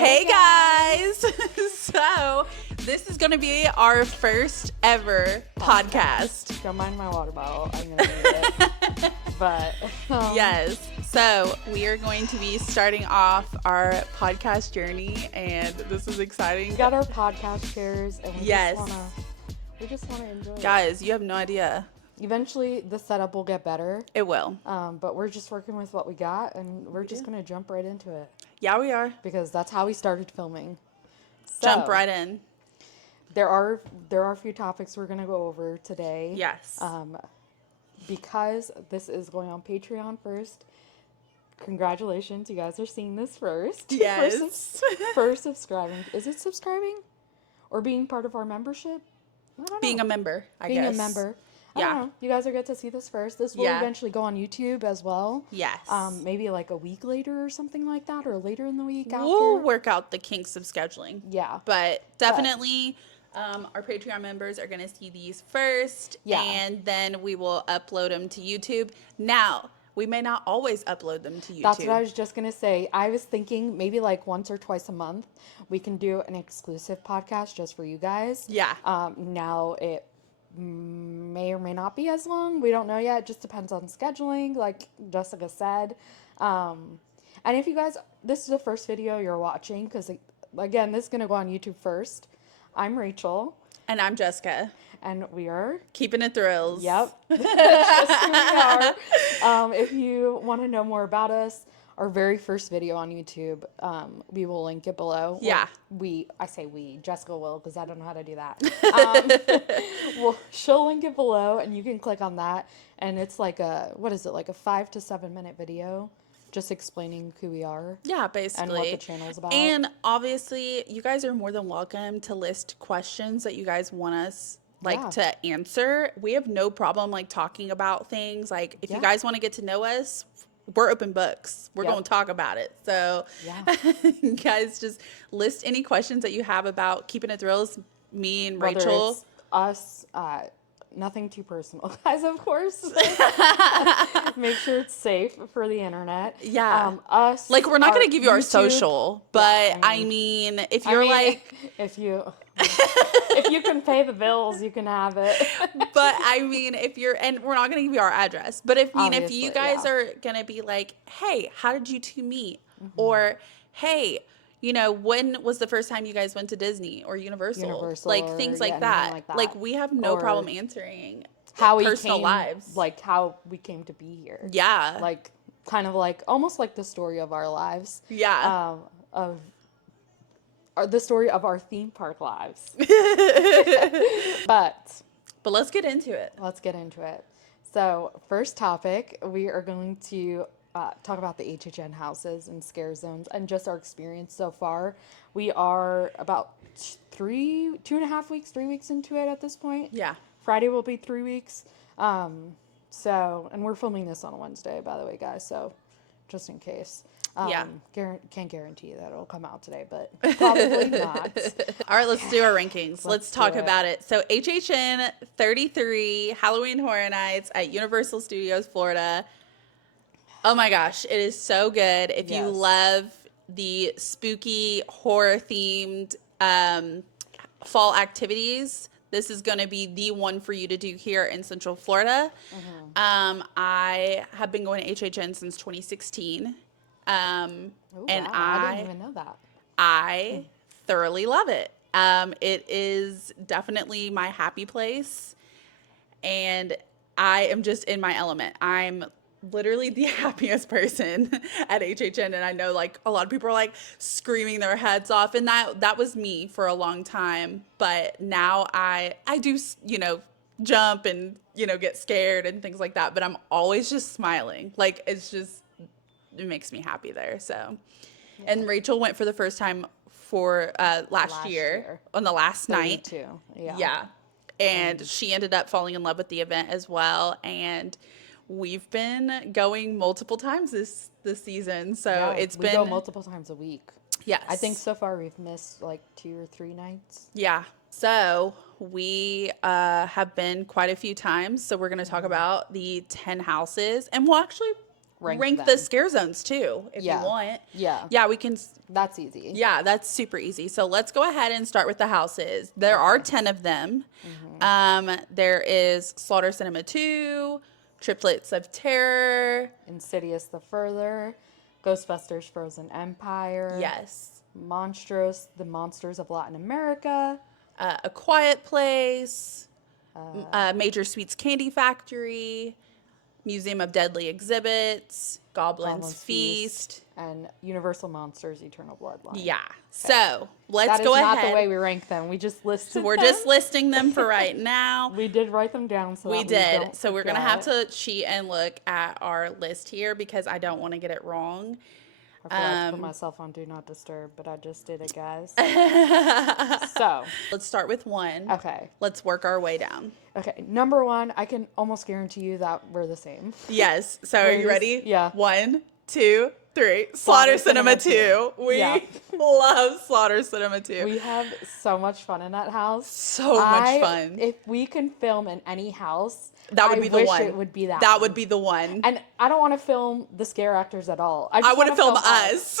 Hey guys! So, this is going to be our first ever podcast. Don't mind my water bottle. I'm going to need it. But, Yes. So, we are going to be starting off our podcast journey, and this is exciting. We got our podcast chairs, and we just want to enjoy it. Guys, you have no idea. Eventually, the setup will get better. It will. But we're just working with what we got, and we're just going to jump right into it. Yeah, we are. Because that's how we started filming. So, Jump right in. There are a few topics we're going to go over today. Yes. Because this is going on Patreon first. Congratulations, you guys are seeing this first. Yes. For subscribing. Is it subscribing? Or being part of our membership? I don't know. Being a member, I guess. Being a member. I don't know. You guys are get to see this first. This will eventually go on YouTube as well. Yes. Maybe like a week later or something like that, or later in the week after. We'll work out the kinks of scheduling. Yeah. But definitely our Patreon members are going to see these first. Yeah. And then we will upload them to YouTube. Now, we may not always upload them to YouTube. That's what I was just going to say. I was thinking maybe like once or twice a month, we can do an exclusive podcast just for you guys. Yeah. Now it may or may not be as long. We don't know yet. It just depends on scheduling, like Jessica said. And if you guys, this is the first video you're watching, because again, this is going to go on YouTube first. I'm Rachel. And I'm Jessica. And we are keeping it thrills. Yep. That's just who we are. If you want to know more about us, our very first video on YouTube, we will link it below. Yeah. I say we. Jessica will, because I don't know how to do that. Well, she'll link it below, and you can click on that. And it's like a 5 to 7 minute video, just explaining who we are. Yeah, basically. And what the channel's about. And obviously, you guys are more than welcome to list questions that you guys want us to answer. We have no problem talking about things. If you guys want to get to know us, we're open books. We're going to talk about it. So you guys just list any questions that you have about Keeping It Thrills, me and Whether Rachel. It's us, nothing too personal, guys, of course. Make sure it's safe for the internet. Yeah. Us. We're not going to give you our YouTube, social, but if you're if you can pay the bills, you can have it. But and we're not going to give you our address, but if you guys are going to be like, hey, how did you two meet? Mm-hmm. Or, hey, when was the first time you guys went to Disney or Universal? Things like that. We have no problem answering how personal lives. How we came to be here. Yeah. Almost like the story of our lives. Yeah. The story of our theme park lives. But let's get into it. So, first topic, we are going to talk about the HHN houses and scare zones and just our experience so far. We are about 3 weeks into it at this point. Yeah. Friday will be 3 weeks. And we're filming this on a Wednesday, by the way, guys. So, just in case. Can't guarantee that it'll come out today, but probably not. All right, let's do our rankings. Let's talk about it. So HHN 33 Halloween Horror Nights at Universal Studios Florida. Oh my gosh, it is so good. If you love the spooky horror themed fall activities, this is going to be the one for you to do here in Central Florida. Mm-hmm. I have been going to HHN since 2016. I didn't even know that. I thoroughly love it. It is definitely my happy place, and I am just in my element. I'm literally the happiest person at HHN, and I know a lot of people are screaming their heads off, and that was me for a long time. But now I do jump and get scared and things like that, but I'm always just smiling. It makes me happy there. So, and Rachel went for the first time for last year on the last night too. Yeah. And she ended up falling in love with the event as well, and we've been going multiple times this season. So we go multiple times a week. Yes. I think so far we've missed 2 or 3 nights. Yeah. So we have been quite a few times. So we're going to talk about the 10 houses, and rank them. the scare zones too, if you want. Yeah. Yeah, we can. That's easy. Yeah, that's super easy. So let's go ahead and start with the houses. There are 10 of them. There is Slaughter Cinema 2, Triplets of Terror. Insidious the Further, Ghostbusters Frozen Empire. Yes. Monstros, The Monsters of Latin America. A Quiet Place. Major Sweets Candy Factory. Museum of Deadly Exhibits. Goblin's Feast. And Universal Monsters Eternal Bloodline. Yeah. So let's That go is ahead. not the way we rank them. We just listed We're them. just listing them for right now. We did write them down. So We that did. don't So we're going to have forget. to cheat and look at our list here because I don't want to get it wrong. I forgot to put myself on Do Not Disturb, but I just did it, guys. So, Let's start with 1. okay. Let's work our way down. Okay, number 1, I can almost guarantee you that we're the same. Yes. So are you Please. ready? Yeah. 1, 2, 3. Slaughter Cinema 2. We Yeah. love Slaughter Cinema 2. We have so much fun in that house. So much fun. If we can film in any house, That would I be the wish one. it would be that. That one. would be the one. And I don't want to film the scare actors at all. I just want to wanna film us.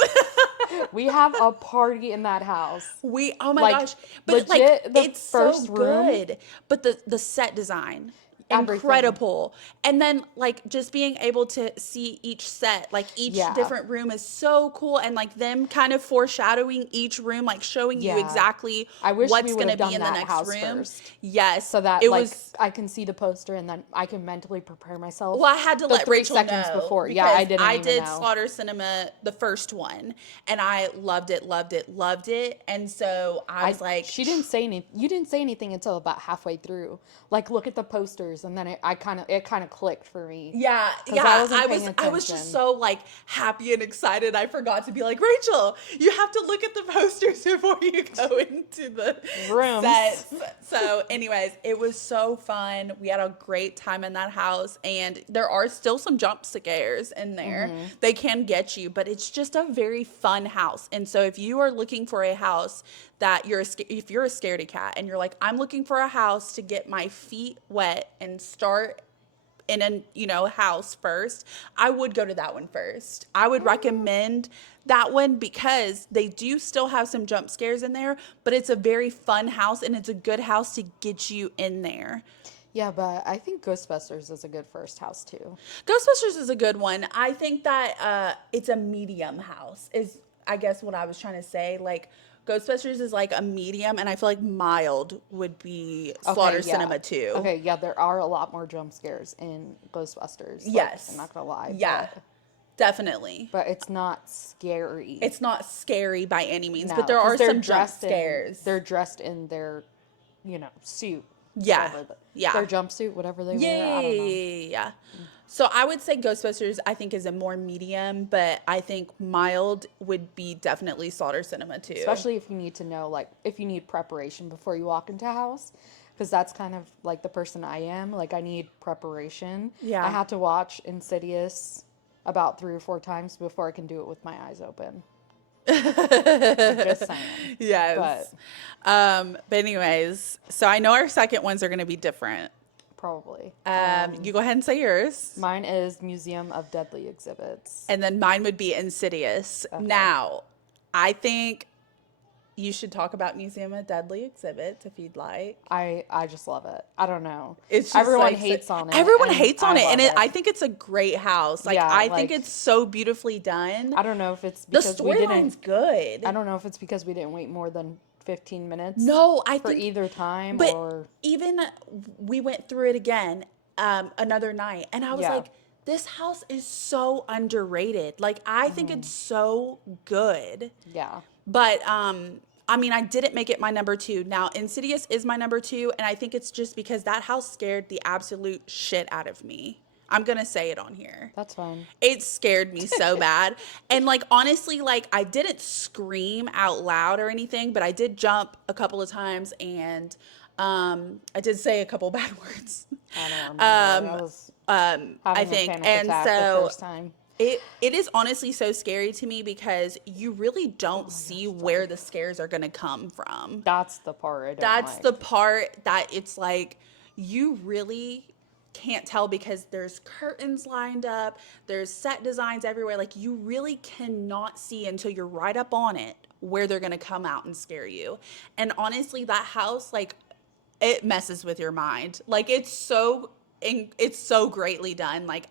We have a party in that house. Oh my Like, gosh. But legit, the it's first so room- good. But the set design, Everything. incredible. And then like just being able to see each set, like each Yeah. different room is so cool. And like them kind of foreshadowing each room, like showing you Yeah. exactly I wish what's we going to would've be done in the that next house room. first. Yes. So that it like was. I can see the poster and then I can mentally prepare myself. Well, I had to the let 3 Rachel seconds know before. Yeah, I because didn't I even did know. Slaughter Cinema, the first one, and I loved it, loved it, loved it. And so I was like, she didn't say anything. You didn't say anything until about halfway through. Like, look at the posters, and then it kind of clicked for me. yeah, 'Cause yeah. I wasn't I paying was just attention. so like happy and excited. I forgot to be like, Rachel, you have to look at the posters before you go into the Rooms. sets. So, anyways, it was so fun. We had a great time in that house, and there are still some jump scares in there. Mm-hmm. They can get you, but it's just a very fun house. And so, if you are looking for a house that if you're a scaredy cat and you're like, I'm looking for a house to get my feet wet and start in a house first, I would go to that one first. I would recommend that one because they do still have some jump scares in there, but it's a very fun house and it's a good house to get you in there. Yeah, but I think Ghostbusters is a good first house too. Ghostbusters is a good one. I think that it's a medium house is I guess what I was trying to say. Like Ghostbusters is like a medium, and I feel like mild would be Slaughter yeah. Cinema 2. Okay, yeah, there are a lot more jump scares in Ghostbusters. Like, Yes. I'm not gonna lie. Yeah, definitely. But it's not scary. It's not scary by any means, No, but there 'cause are they're some jump dressed scares. They're dressed in their, suit. Yeah, whatever yeah. Their jumpsuit, whatever they Yeah, wear. I don't know. yeah. So I would say Ghostbusters, I think, is a more medium, but I think mild would be definitely Slaughter Cinema 2. Especially if you need to know, like, if you need preparation before you walk into a house. Because that's kind of like the person I am. Like, I need preparation. Yeah. I had to watch Insidious about 3 or 4 times before I can do it with my eyes open. Just saying. Yes. But anyways, so I know our second ones are going to be different. Probably. You go ahead and say yours. Mine is Museum of Deadly Exhibits. And then mine would be Insidious. Now, I think you should talk about Museum of Deadly Exhibits if you'd like. I just love it. I don't know. It's just everyone like, hates on it. Everyone and hates on I it, and love I think it's a great house. Like Yeah, I think like- it's so beautifully done. I don't know if it's The because we storyline's didn't. good. I don't know if it's because we didn't wait more than 15 minutes. No, I for think either time But or even we went through it again another night, and I was Yeah. like, this house is so underrated. Like I think it's so good. yeah. But I mean, I didn't make it my number 2. Now, Insidious is my number 2, and I think it's just because that house scared the absolute shit out of me. I'm gonna say it on here. That's fine. It scared me so bad. And like honestly, like I didn't scream out loud or anything, but I did jump a couple of times and I did say a couple bad words. I don't remember. I was I having think. a panic And attack the so first time. it is honestly so scary to me because you really don't see where the scares are gonna come from. That's the part I don't That's like. the part that it's like you really can't tell because there's curtains lined up, there's set designs everywhere. Like, you really cannot see until you're right up on it where they're going to come out and scare you. And honestly, that house, like, it messes with your mind. Like, it's so greatly done. Like,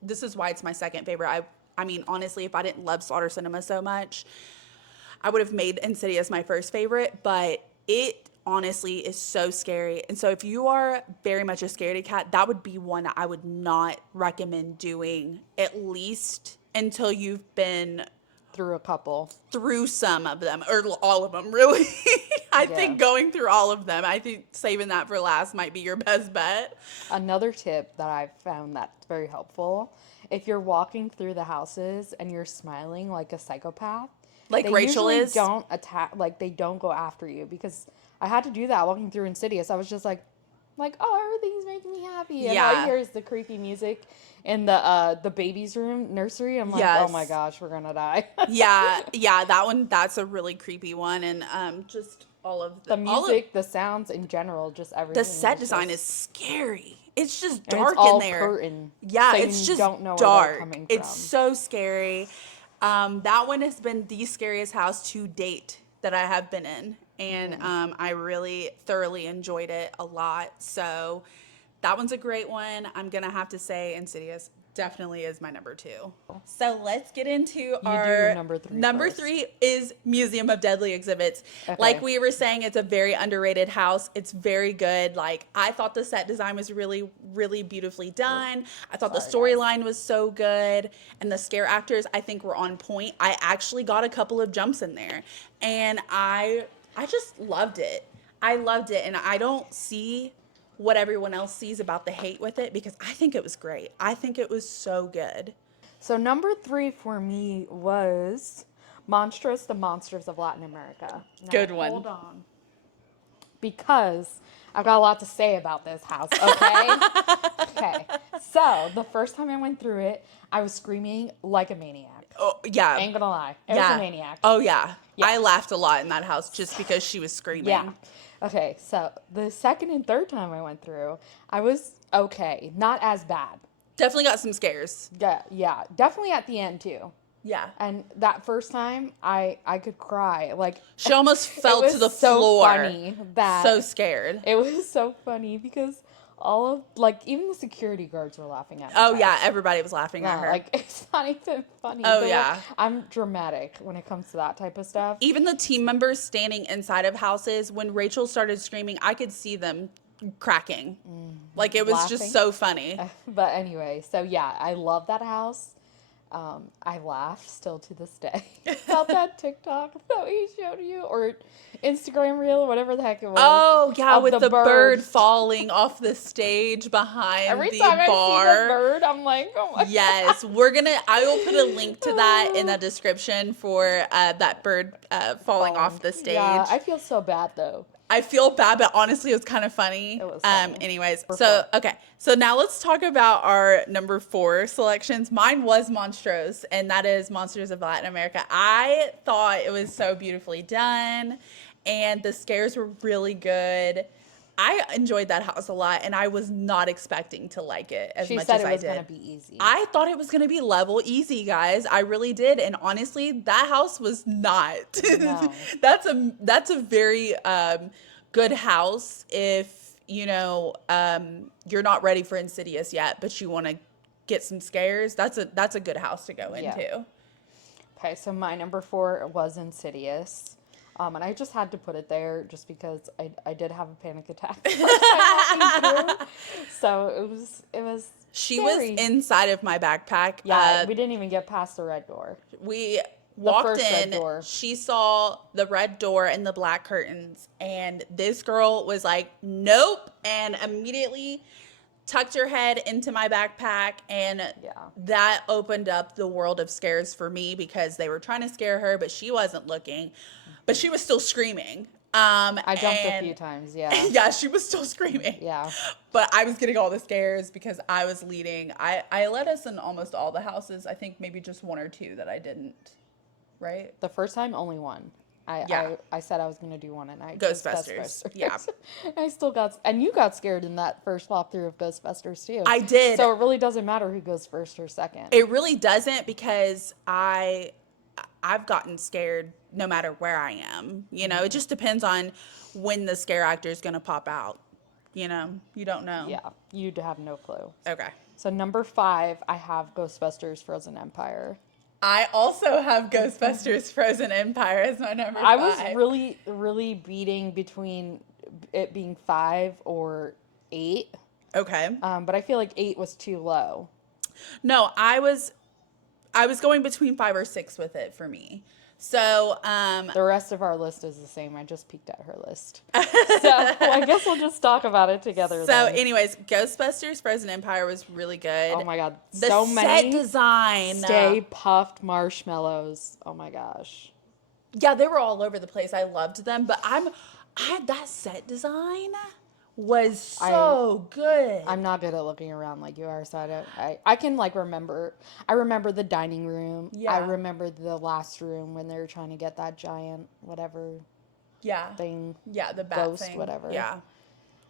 this is why it's my second favorite. I mean, honestly, if I didn't love Slaughter Cinema so much, I would have made Insidious my first favorite, but it honestly is so scary. And so if you are very much a scaredy cat, that would be one that I would not recommend doing, at least until you've been through some of them, or all of them, really. I think going through all of them, I think saving that for last might be your best bet. Another tip that I've found that's very helpful, if you're walking through the houses and you're smiling like a psychopath, like they Rachel usually is. don't attack, like they don't go after you, because I had to do that walking through Insidious. I was just like, oh, everything's making me happy. And all you hear is the creepy music in the baby's room, nursery. I'm like, oh my gosh, we're gonna die. yeah, that one, that's a really creepy one. And just all of the music, the sounds in general, just everything. The set design is scary. It's just and dark it's all in there. Curtain, yeah, so it's you just don't know dark. Where they're coming it's from. so scary. That one has been the scariest house to date that I have been in. And I really thoroughly enjoyed it a lot. So that one's a great one. I'm going to have to say Insidious definitely is my number 2. So let's get into our number 3. Number 3 is Museum of Deadly Exhibits. Okay. Like we were saying, it's a very underrated house. It's very good. Like, I thought the set design was really, really beautifully done. I thought the storyline was so good. And the scare actors, I think, were on point. I actually got a couple of jumps in there. And I just loved it. I loved it. And I don't see what everyone else sees about the hate with it, because I think it was great. I think it was so good. So number 3 for me was Monstros, the Monsters of Latin America. Now, good one. Hold on. Because I've got a lot to say about this house, okay? Okay. So the first time I went through it, I was screaming like a maniac. Oh, yeah. Ain't gonna lie. It was a maniac. Oh, yeah. I laughed a lot in that house just because she was screaming. Yeah. Okay, so the second and third time I went through, I was okay. Not as bad. Definitely got some scares. Yeah. Definitely at the end, too. Yeah. And that first time, I could cry. Like, she almost fell to the floor. Funny that so scared. It was so funny because all of, like, even the security guards were laughing at me. Oh, yeah. Everybody was laughing at her. Like, it's not even funny. Oh, yeah. I'm dramatic when it comes to that type of stuff. Even the team members standing inside of houses, when Rachel started screaming, I could see them cracking. Like, it was laughing. Just so funny. But anyway, so yeah, I love that house. I laugh still to this day about that TikTok that we showed you, or Instagram reel, or whatever the heck it was. Oh, yeah, with the bird bird falling off the stage behind Every the time bar. I see the bird, I'm like, oh my Yes, God. I will put a link to that in the description for that bird falling off the stage. Yeah, I feel so bad though. I feel bad, but honestly, it was kind of funny. It was funny. Anyways, so now let's talk about our number 4 selections. Mine was Monstros, and that is Monsters of Latin America. I thought it was so beautifully done, and the scares were really good. I enjoyed that house a lot, and I was not expecting to like it as much as I did. She said it was going to be easy. I thought it was going to be level easy, guys. I really did, and honestly, that house was not. No. That's a very good house if, you know, you're not ready for Insidious yet, but you want to get some scares. That's a good house to go into. Okay, so my number 4 was Insidious. And I just had to put it there just because I did have a panic attack the first time walking through. So it was She scary. was inside of my backpack. Yeah, we didn't even get past the red door. We walked in. Red door. She saw the red door and the black curtains, and this girl was like, "Nope," and immediately tucked her head into my backpack, and that opened up the world of scares for me, because they were trying to scare her, but she wasn't looking. But she was still screaming. I jumped a few times, yeah. Yeah, she was still screaming. Yeah. But I was getting all the scares because I was leading. I let us in almost all the houses. I think maybe just 1 or 2 that I didn't. Right? The first time, only 1. Yeah. I said I was gonna do one, and I chose Ghostbusters. Yeah. I still got, and you got scared in that first walkthrough of Ghostbusters too. I did. So it really doesn't matter who goes first or second. It really doesn't, because I've gotten scared no matter where I am. You know, it just depends on when the scare actor is going to pop out. You know, you don't know. Yeah, you'd have no clue. Okay. So number 5, I have Ghostbusters Frozen Empire. I also have Ghostbusters Frozen Empire as my number 5. I was really, really beating between it being 5 or 8. Okay. But I feel like 8 was too low. No, I was going between 5 or 6 with it for me. So, The rest of our list is the same. I just peeked at her list. So I guess we'll just talk about it together so then. anyways, Ghostbusters Frozen Empire was really good. Oh my god. The So set many design. Stay Puffed marshmallows. Oh my gosh. Yeah, they were all over the place. I loved them, but that set design was so good. I'm not good at looking around like you are, so I can like remember. I remember the dining room. Yeah. I remember the last room when they were trying to get that giant whatever thing. Yeah, the bat ghost, thing. whatever. Yeah.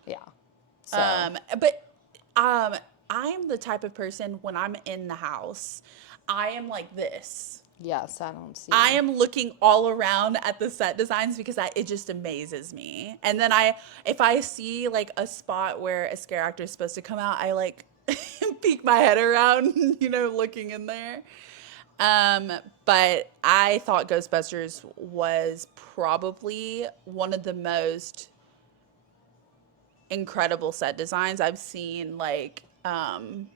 Yeah. So, But I'm the type of person, when I'm in the house, I am like this. yes, I don't see. I am looking all around at the set designs, because it just amazes me. And then if I see like a spot where a scare actor is supposed to come out, I like peek my head around, you know, looking in there. But I thought Ghostbusters was probably one of the most incredible set designs I've seen. Like, I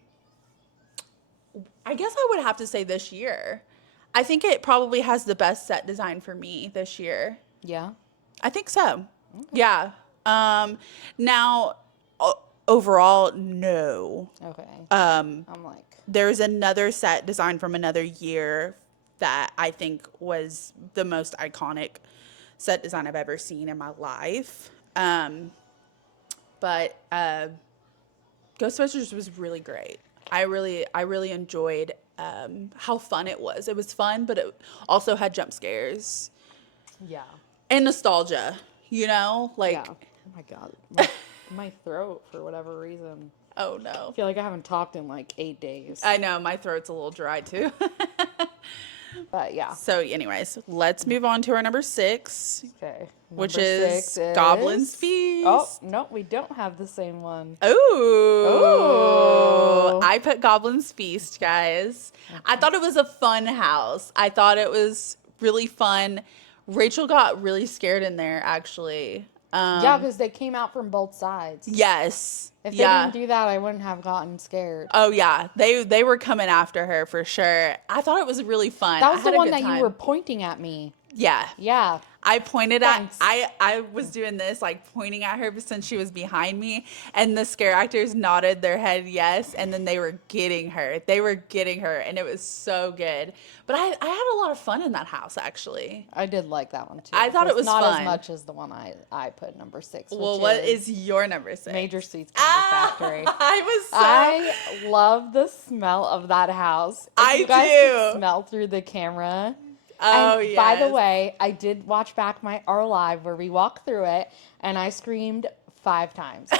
guess I would have to say this year. I think it probably has the best set design for me this year. Yeah. I think so. Okay. Yeah. Now, overall, no. Okay. Um, I'm like, there's another set design from another year that I think was the most iconic set design I've ever seen in my life. But Ghostbusters was really great. I really enjoyed how fun it was. It was fun, but it also had jump scares yeah. and nostalgia, you know? Like, Yeah. Oh my god. My throat, for whatever reason. oh no. I feel like I haven't talked in like 8 days. I know, my throat's a little dry too. But yeah. So anyways, let's move on to our number 6. Okay. Which Number is 6 Goblin's Feast. Oh, no, we don't have the same one. Ooh. I put Goblin's Feast, guys. I thought it was a fun house. I thought it was really fun. Rachel got really scared in there, actually. Yeah, because they came out from both sides. Yes. If they didn't do that, I wouldn't have gotten scared. Oh, yeah. They were coming after her for sure. I thought it was really fun. That was the one that time. you were pointing at me. Yeah. Yeah. I pointed Thanks. at, I was doing this, like pointing at her since she was behind me, and the scare actors nodded their head yes, and then they were getting her. They were getting her, and it was so good. But I had a lot of fun in that house, actually. I did like that one too. I thought it was not fun. as much as the one I put number 6. Well, what is your number 6? Major Suites Candy Factory. I love the smell of that house. If you guys can smell through the camera. Oh, and by the way, I did watch back our live where we walked through it, and I screamed 5 times.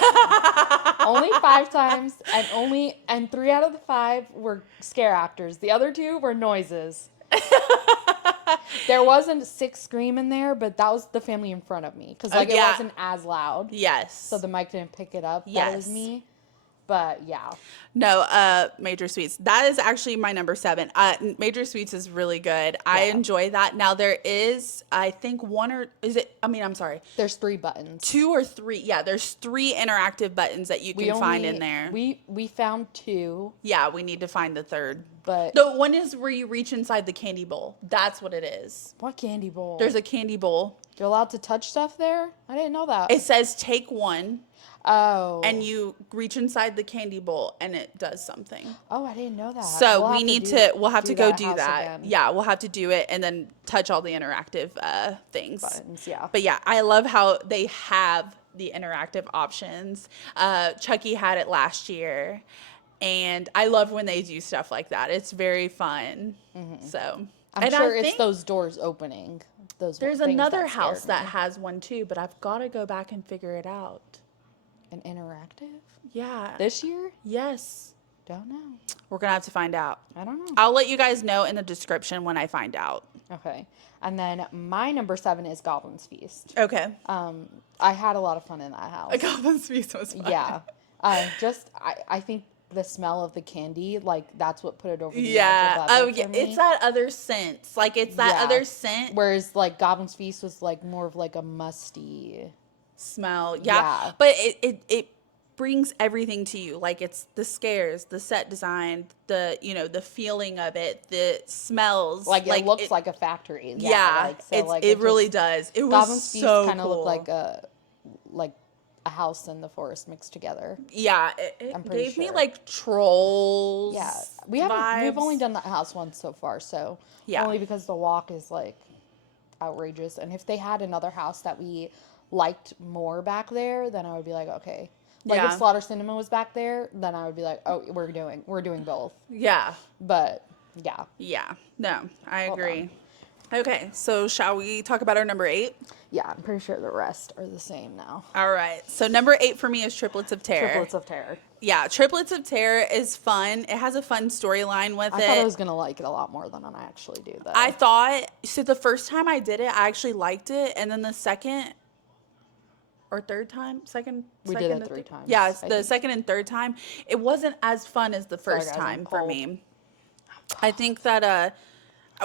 Only 5 times, and 3 out of the 5 were scare actors. The other 2 were noises. There wasn't 6 scream in there, but that was the family in front of me, because it wasn't as loud. Yes. So the mic didn't pick it up. Yes. That was me. But yeah. No, Major Suites. That is actually my number 7. Major Suites is really good. I enjoy that. Now there is, I think I'm sorry. There's 3 buttons. 2 or 3. Yeah, there's 3 interactive buttons that you can find in there. We found 2. Yeah, we need to find the 3rd. But the one is where you reach inside the candy bowl. That's what it is. What candy bowl? There's a candy bowl. You're allowed to touch stuff there? I didn't know that. It says take 1. Oh. And you reach inside the candy bowl and it does something. Oh, I didn't know that. So we'll have to go do that. Again. Yeah, we'll have to do it and then touch all the interactive things. Buttons, yeah. But yeah, I love how they have the interactive options. Chucky had it last year. And I love when they do stuff like that. It's very fun. Mm-hmm. So I'm sure it's those doors opening. those There's things another that house scared that me. has one too, but I've got to go back and figure it out. An interactive Yeah. this year? Yes. Don't know. We're going to have to find out. I don't know. I'll let you guys know in the description when I find out. Okay. And then my number 7 is Goblin's Feast. Okay. I had a lot of fun in that house. A Goblin's Feast was fun. Yeah. I think the smell of the candy, like, that's what put it over the edge Yeah. above Oh, it yeah. for me. It's that other scent. Like, it's that Yeah. other scent Whereas, like, Goblin's Feast was, like, more of, like, a musty... smell. Yeah. Yeah. But it brings everything to you. Like, it's the scares, the set design, the, you know, the feeling of it, the smells. Like, it looks like a factory. Yeah. It really does. It was Goblin's Feast so kind of cool. looked like a house in the forest mixed together. Yeah, it I'm pretty gave me sure. like trolls. Yeah, vibes. we've only done that house once so far, so Yeah. only because the walk is like outrageous. And if they had another house that we liked more back there, then I would be like, okay. Like Yeah. if Slaughter Cinema was back there, then I would be like, oh, we're doing both. Yeah. But yeah, Yeah. No, I Hold agree. Okay, so shall we talk about our number 8? yeah, I'm pretty sure the rest are the same now. All right. So number 8 for me is Triplets of Terror. Triplets of Terror. Yeah, Triplets of Terror is fun. It has a fun storyline with I it. thought I was gonna like it a lot more than I actually do, though. I thought, so the first time I did it, I actually liked it, and then the second or third time, We did it 3 times. Yeah, I the think. second and third time, it wasn't as fun as the Sorry, first guys, I'm time for cold. me. I think that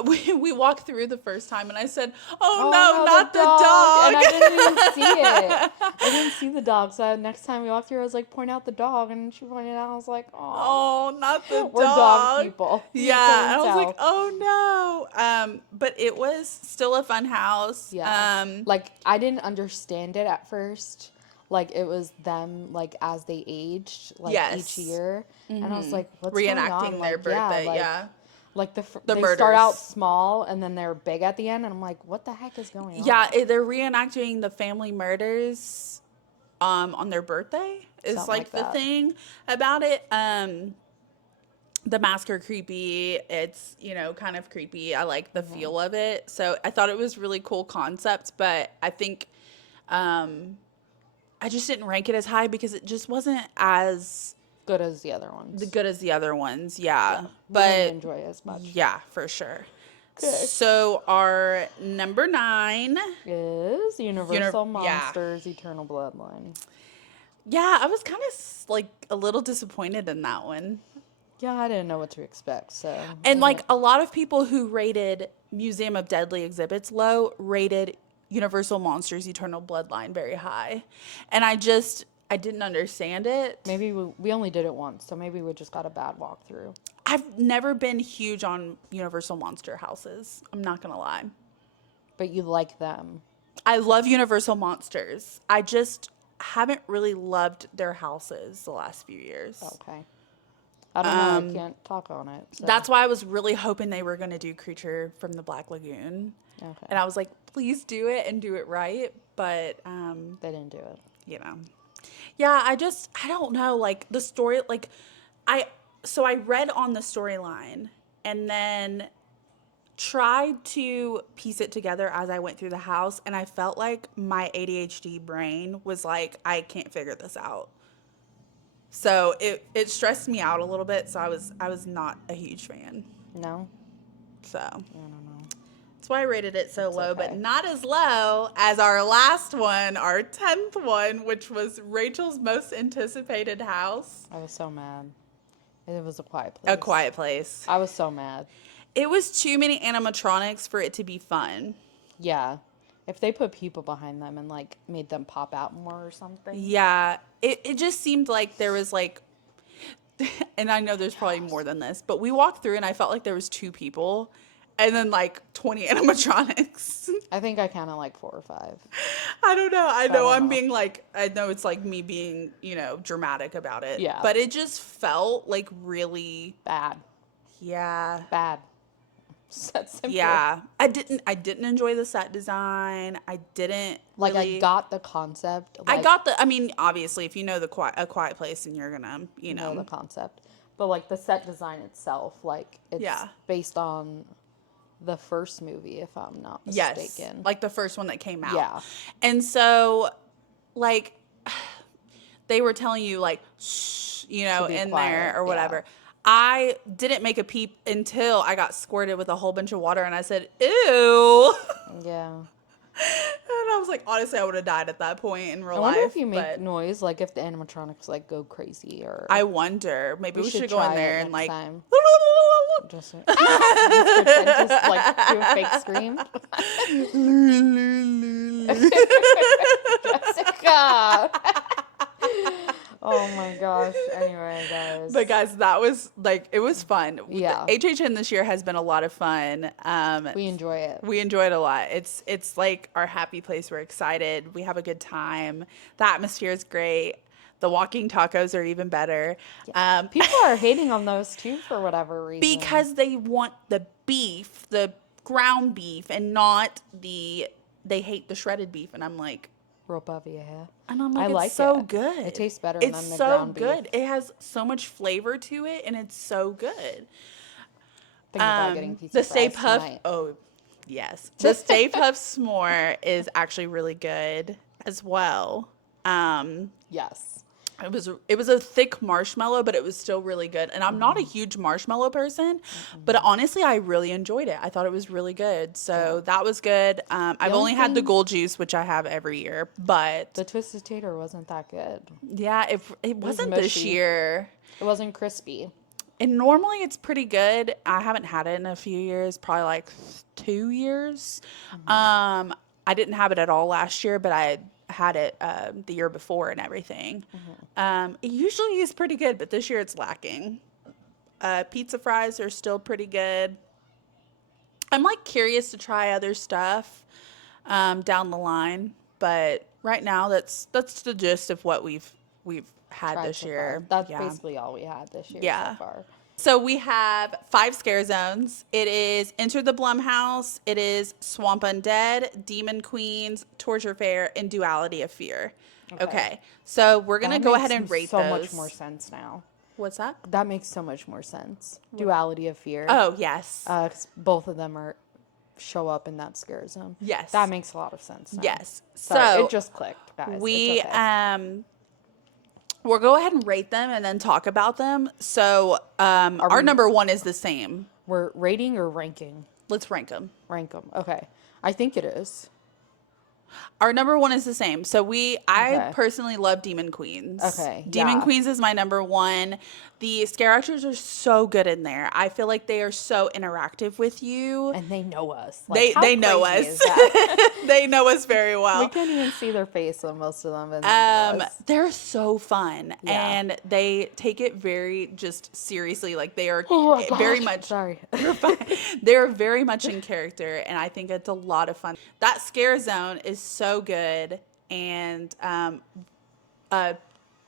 we walked through the first time, and I said, "Oh, no, not the dog!" And I didn't even see it. I didn't see the dog. So next time we walked through, I was like, point out the dog, and she pointed out. I was like, oh, Oh, not the we're dog. dog people. You Yeah, and I couldn't was like, tell. "Oh no!" But it was still a fun house. Yeah. Like I didn't understand it at first. Like it was them like as they aged, like Yes. each year, and I was like, what's Reenacting going on? their Like, birthday. like, Yeah. Like The they murders. start out small and then they're big at the end, and I'm like, what the heck is going on? Yeah, they're reenacting the family murders on their birthday is Something like like the that. thing about it. The masks are creepy. It's, you know, kind of creepy. I like the feel of it. So I thought it was really cool concept, but I think I just didn't rank it as high because it just wasn't as Good as the other ones. good as the other ones. Yeah. We But didn't enjoy it as much. yeah, for sure. Okay. So our number 9. Is Universal yeah. Monsters Eternal Bloodline. Yeah, I was kind of like a little disappointed in that one. Yeah, I didn't know what to expect, so. And like a lot of people who rated Museum of Deadly Exhibits low rated Universal Monsters Eternal Bloodline very high. And I didn't understand it. Maybe we only did it once, so maybe we just got a bad walkthrough. I've never been huge on Universal Monster houses. I'm not going to lie. But you like them. I love Universal Monsters. I just haven't really loved their houses the last few years. Okay. I don't know. I can't talk on it. So. That's why I was really hoping they were going to do Creature from the Black Lagoon. Okay. And I was like, please do it and do it right. But, They didn't do it. you know. Yeah, I don't know. Like, the story, like, I read on the storyline and then tried to piece it together as I went through the house. And I felt like my ADHD brain was like, I can't figure this out. So it stressed me out a little bit. So I was not a huge fan. No? So I don't know. that's why I rated it so low, but okay. not as low as our last one, our 10th one, which was Rachel's most anticipated house. I was so mad. It was A Quiet Place. A Quiet Place. I was so mad. It was too many animatronics for it to be fun. Yeah. If they put people behind them and, like, made them pop out more or something. Yeah. It just seemed like there was, like, and I know there's probably more than this, but we walked through and I felt like there was 2 people and then, like, 20 animatronics. I think I counted, like, 4 or 5. I don't know. I know don't I'm know. being, like, I know it's, like, me being, you know, dramatic about it. Yeah. But it just felt, like, really, Bad. yeah. Bad. Set simple. Yeah, I didn't enjoy the set design. I didn't Like, really, I got the concept. I Like, got the. I mean, obviously, if you know A Quiet Place, and you're gonna, you know know, the concept. But, like, the set design itself, like, it's Yeah. based on the first movie, if I'm not Yes, mistaken. like the first one that came out. Yeah. And so, like, they were telling you, like, shh, you know, be in quiet, there or yeah. whatever. I didn't make a peep until I got squirted with a whole bunch of water, and I said, ew. Yeah. And I was like, honestly, I would have died at that point in real I wonder life. if you make but noise, like if the animatronics like go crazy or. I wonder. Maybe we should go in try there it and next like. time. Just, pretend, just like do a fake scream. Jessica. Oh my gosh. Anyway, guys. But guys, that was like, it was fun. Yeah. The HHN this year has been a lot of fun. We enjoy it. We enjoy it a lot. It's like our happy place. We're excited. We have a good time. The atmosphere is great. The walking tacos are even better. People are hating on those too for whatever reason. Because they want the beef, the ground beef, and not they hate the shredded beef. And I'm like, Ropa vieja. And I'm like, I it's like so it. good. It tastes better it's than the so ground good. beef. It has so much flavor to it, and it's so good. Thinking about getting pizza The Stay fries Puft. tonight. Oh, yes. The Stay Puft s'more is actually really good as well. Yes. It was a thick marshmallow, but it was still really good. And I'm not a huge marshmallow person, but honestly, I really enjoyed it. I thought it was really good. So that was good. I've only had the gold juice, which I have every year, but The twisted tater wasn't that good. yeah, it wasn't this mushy. year. It wasn't crispy. And normally it's pretty good. I haven't had it in a few years, probably like 2 years. I didn't have it at all last year, but I had it the year before and everything. It usually is pretty good, but this year it's lacking. Pizza fries are still pretty good. I'm like curious to try other stuff down the line, but right now that's the gist of what we've had Tried this so year. far. That's Yeah. basically all we had this year Yeah. so far. So we have 5 scare zones. It is Enter the Blumhouse. It is Swamp Undead, Demon Queens, Torture Fair, and Duality of Fear. Okay. So we're going to That go makes ahead and rate so those. much more sense now. What's that? That makes so much more sense. Duality of fear. Oh, yes. 'Cause both of them show up in that scare zone. Yes. That makes a lot of sense now. Yes. Sorry, So it just clicked, guys. we It's okay. we'll go ahead and rate them and then talk about them. So our number 1 is the same. We're rating or ranking? Let's rank them. Rank them. Okay. I think it is. Our number 1 is the same. So I Okay. personally love Demon Queens. Okay, Demon yeah. Queens is my number 1. The scare actors are so good in there. I feel like they are so interactive with you. And they know us. Like, They how know crazy us. is that? They know us very well. We can't even see their face on most of them. And they know us. They're so fun, Yeah. and they take it very just seriously. Like they are Oh my very gosh, much. sorry. They're very much in character, and I think it's a lot of fun. That scare zone is so good, and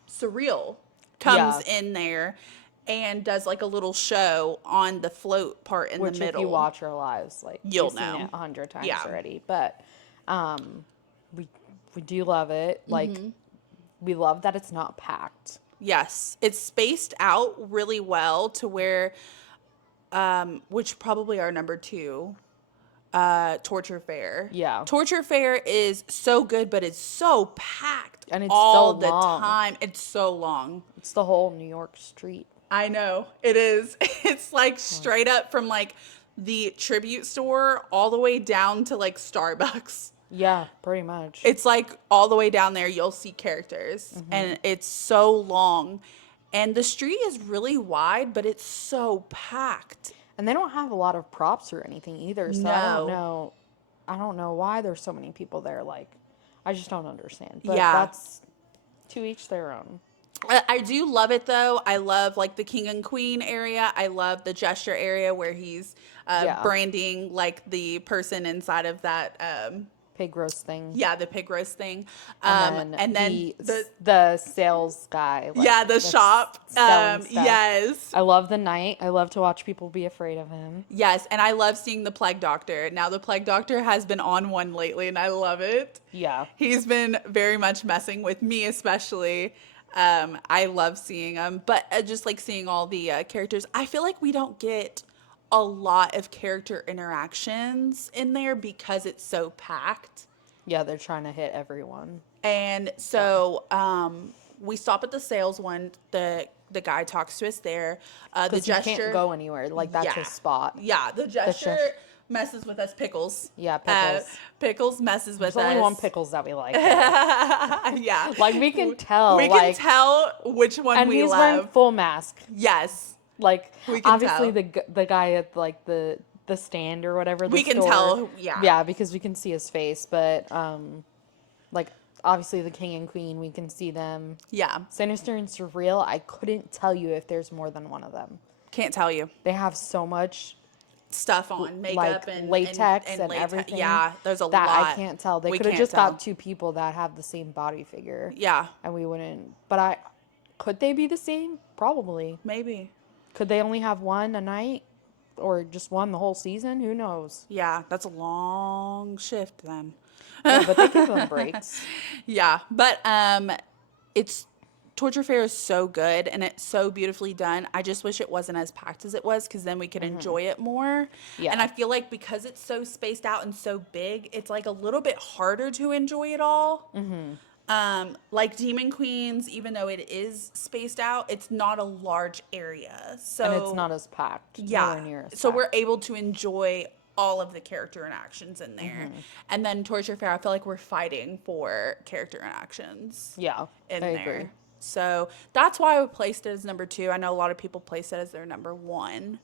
Surreal comes in there and does like a little show on the float part in Which the middle. if you watch our lives, like You'll you've seen know. it 100 times Yeah. already. But we do love it. Like Mm-hmm. we love that it's not packed. Yes, it's spaced out really well to where, which probably our number 2, Torture Fair. Yeah. Torture Fair is so good, but it's so packed And it's all so the long. time. It's so long. It's the whole New York street. I know it is. It's like straight up from like the tribute store all the way down to like Starbucks. Yeah, pretty much. It's like all the way down there, you'll see characters, Mm-hmm. and it's so long. And the street is really wide, but it's so packed. And they don't have a lot of props or anything either. So No. I don't know why there's so many people there. Like, I just don't understand. But Yeah. that's to each their own. I do love it though. I love like the King and Queen area. I love the gesture area where he's Yeah. branding like the person inside of that. Pig roast thing. Yeah, the pig roast thing. And then the sales guy. Like, yeah, the that's shop. selling stuff. Yes. I love the night. I love to watch people be afraid of him. Yes, and I love seeing the Plague Doctor. Now the Plague Doctor has been on one lately, and I love it. Yeah. He's been very much messing with me, especially. I love seeing him, but just like seeing all the characters, I feel like we don't get a lot of character interactions in there because it's so packed. Yeah, they're trying to hit everyone. And so we stop at the sales one. The guy talks to us there. The Because gesture you can't go anywhere. Like, that's his spot. Yeah, the gesture ges- messes with us. Pickles. Yeah, Pickles. Pickles messes with us. There's only one Pickles that we like. Yeah. Like, we can tell. We can tell which one and we he's love. wearing full mask. Yes. Like, We can obviously tell. the guy at like the stand or whatever. We can store, tell, yeah. Yeah, because we can see his face, but like, obviously the king and queen, we can see them. Yeah. Sinister and Surreal, I couldn't tell you if there's more than one of them. Can't tell you. They have so much Stuff on, makeup like and latex and latex. everything. Yeah, there's a that lot. I can't tell. They We could have can't just tell. got two people that have the same body figure. Yeah, And we wouldn't. But could they be the same? Probably. maybe. Could they only have one a night? Or just one the whole season? Who knows? Yeah, that's a long shift then. Yeah, but they give them breaks. Yeah, but it's Torture Fair is so good and it's so beautifully done. I just wish it wasn't as packed as it was because then we could enjoy it more. Yeah. And I feel like because it's so spaced out and so big, it's like a little bit harder to enjoy it all. Like Demon Queens, even though it is spaced out, it's not a large area. So And it's not as packed. yeah. Nowhere near as So packed. we're able to enjoy all of the character interactions in there. And then Torture Fair, I feel like we're fighting for character interactions Yeah, in I there. agree. So that's why I placed it as number 2. I know a lot of people place it as their number 1.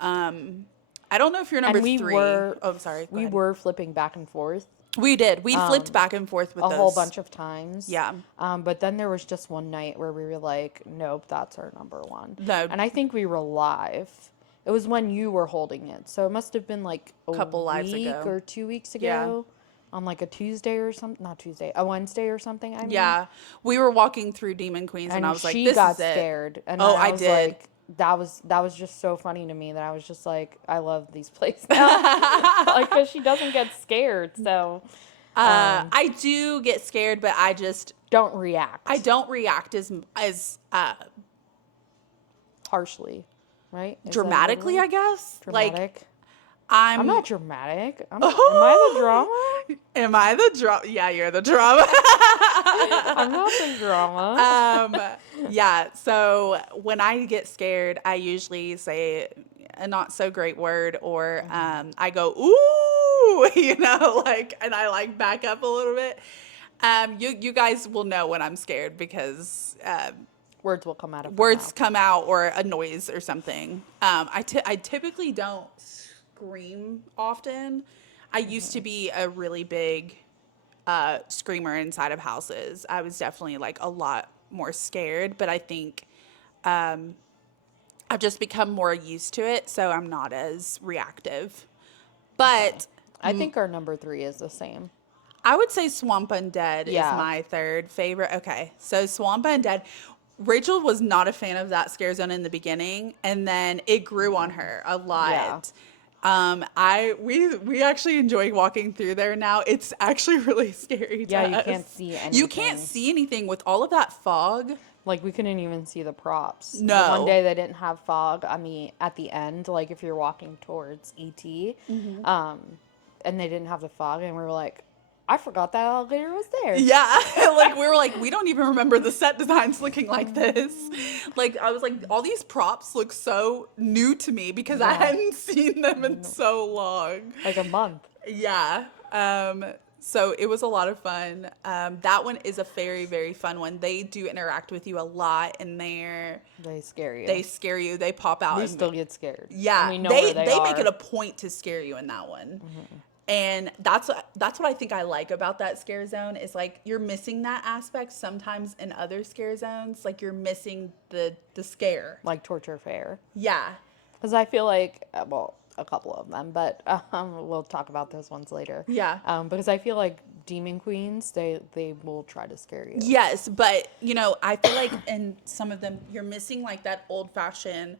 I don't know if you're number And we 3. were- Oh, I'm sorry. Go We ahead. were flipping back and forth We did. We flipped back and forth with a those. whole bunch of times. Yeah. But then there was just one night where we were like, nope, that's our number 1. No. And I think we were live. It was when you were holding it. So it must have been like a Couple lives week ago. or 2 weeks ago. Yeah. On like a Tuesday or something. Not Tuesday. A Wednesday or something, I mean. Yeah. We were walking through Demon Queens and I was like, she this got is it. scared. And Oh, then I was did. Like, that was just so funny to me that I was just like, I love these places now. Like, because she doesn't get scared, so I do get scared, but I just don't react. I don't react as harshly, right? Is that dramatically, what I it guess. is? Dramatic. Like I'm not dramatic. Am I the drama? Am I the drama? Yeah, you're the drama. I'm not the drama. Yeah. So when I get scared, I usually say a not so great word, or I go ooh, like, and I like back up a little bit. You guys will know when I'm scared because Words will come out of words my mouth. come out or a noise or something. I typically don't scream often. I used to be a really big screamer inside of houses. I was definitely like a lot more scared, but I think I've just become more used to it, so I'm not as reactive. But I think our number 3 is the same. I would say Swamp Undead Yeah. is my third favorite. Okay, so Swamp Undead. Rachel was not a fan of that scare zone in the beginning, and then it grew on her a lot. We actually enjoy walking through there now. It's actually really scary. Yeah, to you us. can't see anything. You can't see anything with all of that fog. Like, we couldn't even see the props. No. One day they didn't have fog at the end, like if you're walking towards ET, and they didn't have the fog, and we were like, I forgot that alligator was there. Yeah, like we were like, we don't even remember the set designs looking like this. Like I was like, all these props look so new to me because I hadn't seen them in so long. Like a month. Yeah. So it was a lot of fun. That one is a very, very fun one. They do interact with you a lot in there. They scare you. They scare you. They pop out. We and- still get scared. Yeah, And we know they where they make are. it a point to scare you in that one. And that's what I think I like about that scare zone is like you're missing that aspect sometimes in other scare zones. Like you're missing the scare. Like Torture Fair. Yeah. Because I feel like, well, a couple of them, but we'll talk about those ones later. Yeah. Because I feel like Demon Queens, they will try to scare you. Yes, but I feel like in some of them you're missing like that old fashioned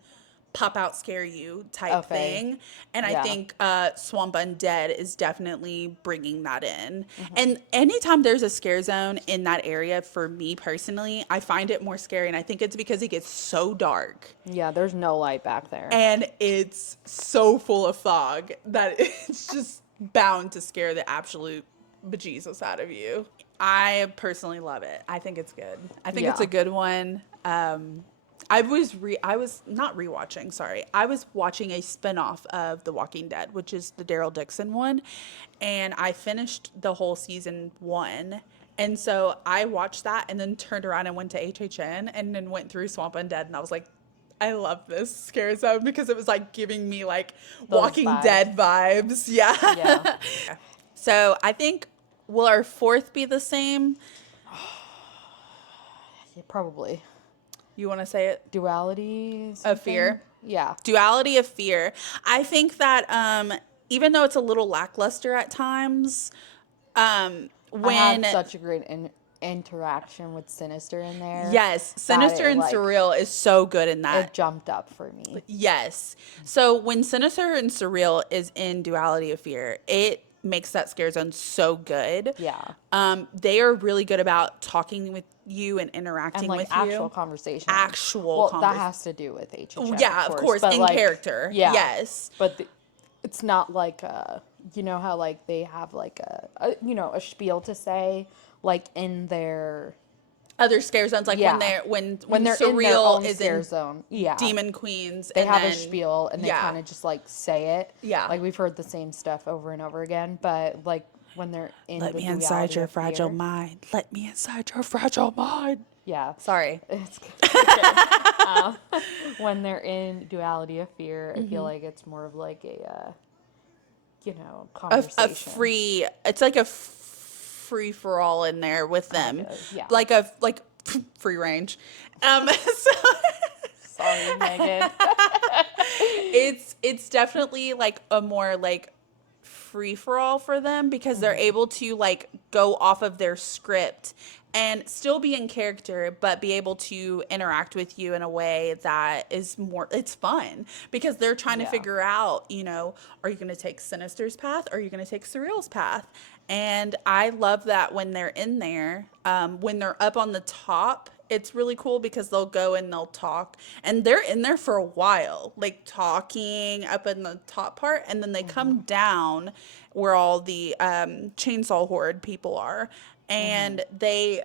pop out scare you type Okay. thing. And I Yeah. think Swamp Undead is definitely bringing that in. And anytime there's a scare zone in that area, for me personally, I find it more scary. And I think it's because it gets so dark Yeah, there's no light back there. and it's so full of fog that it's just bound to scare the absolute bejesus out of you. I personally love it. I think it's good. I think it's Yeah. a good one. I was not rewatching, sorry. I was watching a spinoff of The Walking Dead, which is the Daryl Dixon one, and I finished the whole season 1. And so I watched that and then turned around and went to HHN and then went through Swamp Undead, and I was like, I love this scare zone because it was like giving me like Those Walking vibes. Dead vibes. Yeah. Yeah. So I think, will our fourth be the same? Yeah, probably. You want to say it? Duality Of fear? something? Yeah. Duality of fear. I think that even though it's a little lackluster at times, I when had such a great interaction with Sinister in there. yes, Sinister it, and like, Surreal is so good in that. It jumped up for me. Yes. So when Sinister and Surreal is in Duality of Fear, it makes that scare zone so good. Yeah. They are really good about talking with you and And interacting like with actual you. conversation. Actual Well, convers- that has to do with HHN. Yeah, of course, but in like, character. Yeah. Yes. But it's not like you know how like they have like a spiel to say like in their Other scare zones, like Yeah. when when they're in their Surreal own is scare in zone. Yeah. Demon Queens. They and have then, a spiel and they yeah. kind of just like say it. Yeah. Like we've heard the same stuff over and over again, but like when they're in Let the me inside duality your of fragile fear- mind. Let me inside your fragile mind. Yeah. Sorry. It's okay. When they're in duality of fear, I feel like it's more of like a conversation. A free, it's like a free for all in there with them. Kind of, yeah. Like free range. So Sorry, Megan. it's definitely like a more like free for all for them because they're able to like go off of their script and still be in character but be able to interact with you in a way that is more, it's fun because they're trying to Yeah. figure out, are you going to take Sinister's path or are you going to take Surreal's path? And I love that when they're in there, when they're up on the top, it's really cool because they'll go and they'll talk and they're in there for a while, like talking up in the top part. And then they come down where all the chainsaw horde people are. And they,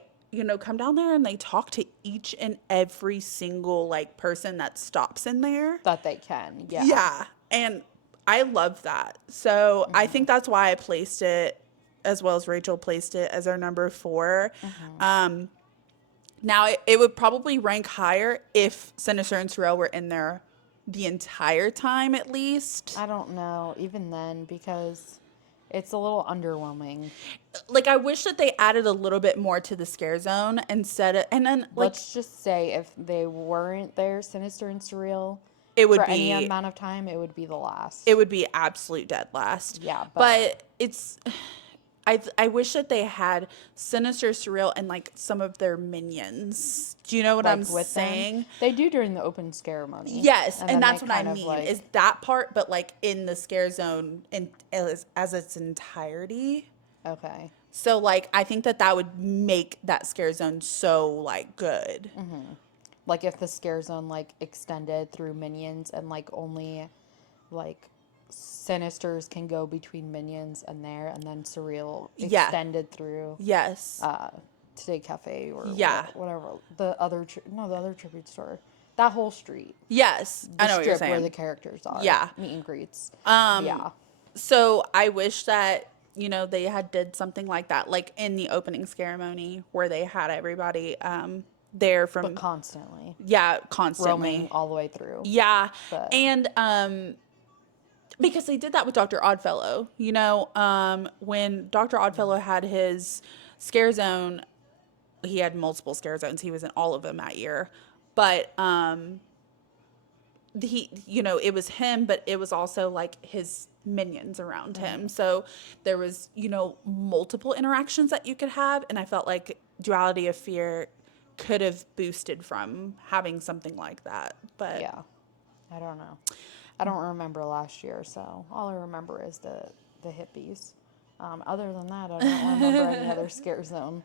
come down there and they talk to each and every single like person that stops in there. That they can. Yeah. Yeah. And I love that. So I think that's why I placed it, as well as Rachel placed it as our number 4. Now, it would probably rank higher if Sinister and Surreal were in there the entire time, at least. I don't know, even then, because it's a little underwhelming. Like, I wish that they added a little bit more to the scare zone instead of, and then, like, Let's just say if they weren't there, Sinister and Surreal, it would for be, any amount of time, it would be the last. it would be absolute dead last. Yeah, but it's, I wish that they had Sinister, Surreal, and like some of their minions. Do you know what like, I'm with saying? them. They do during the open ceremony. Yes, then and they that's what I kind of, mean like- is that part, but like in the scare zone as its entirety. Okay. So like I think that would make that scare zone so like good. Like if the scare zone like extended through minions and like only like Sinisters can go between minions and there, and then Surreal Yeah. extended through Yes. Today Cafe or Yeah. whatever the other tribute store, that whole street, Yes. the I know what strip you're where saying. the characters are, Yeah. meet and greets. Yeah. So I wish that they had did something like that, like in the opening ceremony where they had everybody there from But constantly constantly. roaming all the way through. Yeah. But- And because they did that with Dr. Oddfellow, when Dr. Oddfellow had his scare zone, he had multiple scare zones. He was in all of them that year. But it was him, but it was also like his minions around him. So there was, multiple interactions that you could have, and I felt like Duality of Fear could have boosted from having something like that. But Yeah. I don't know. I don't remember last year, so all I remember is the hippies. Other than that, I don't remember any other scare zone.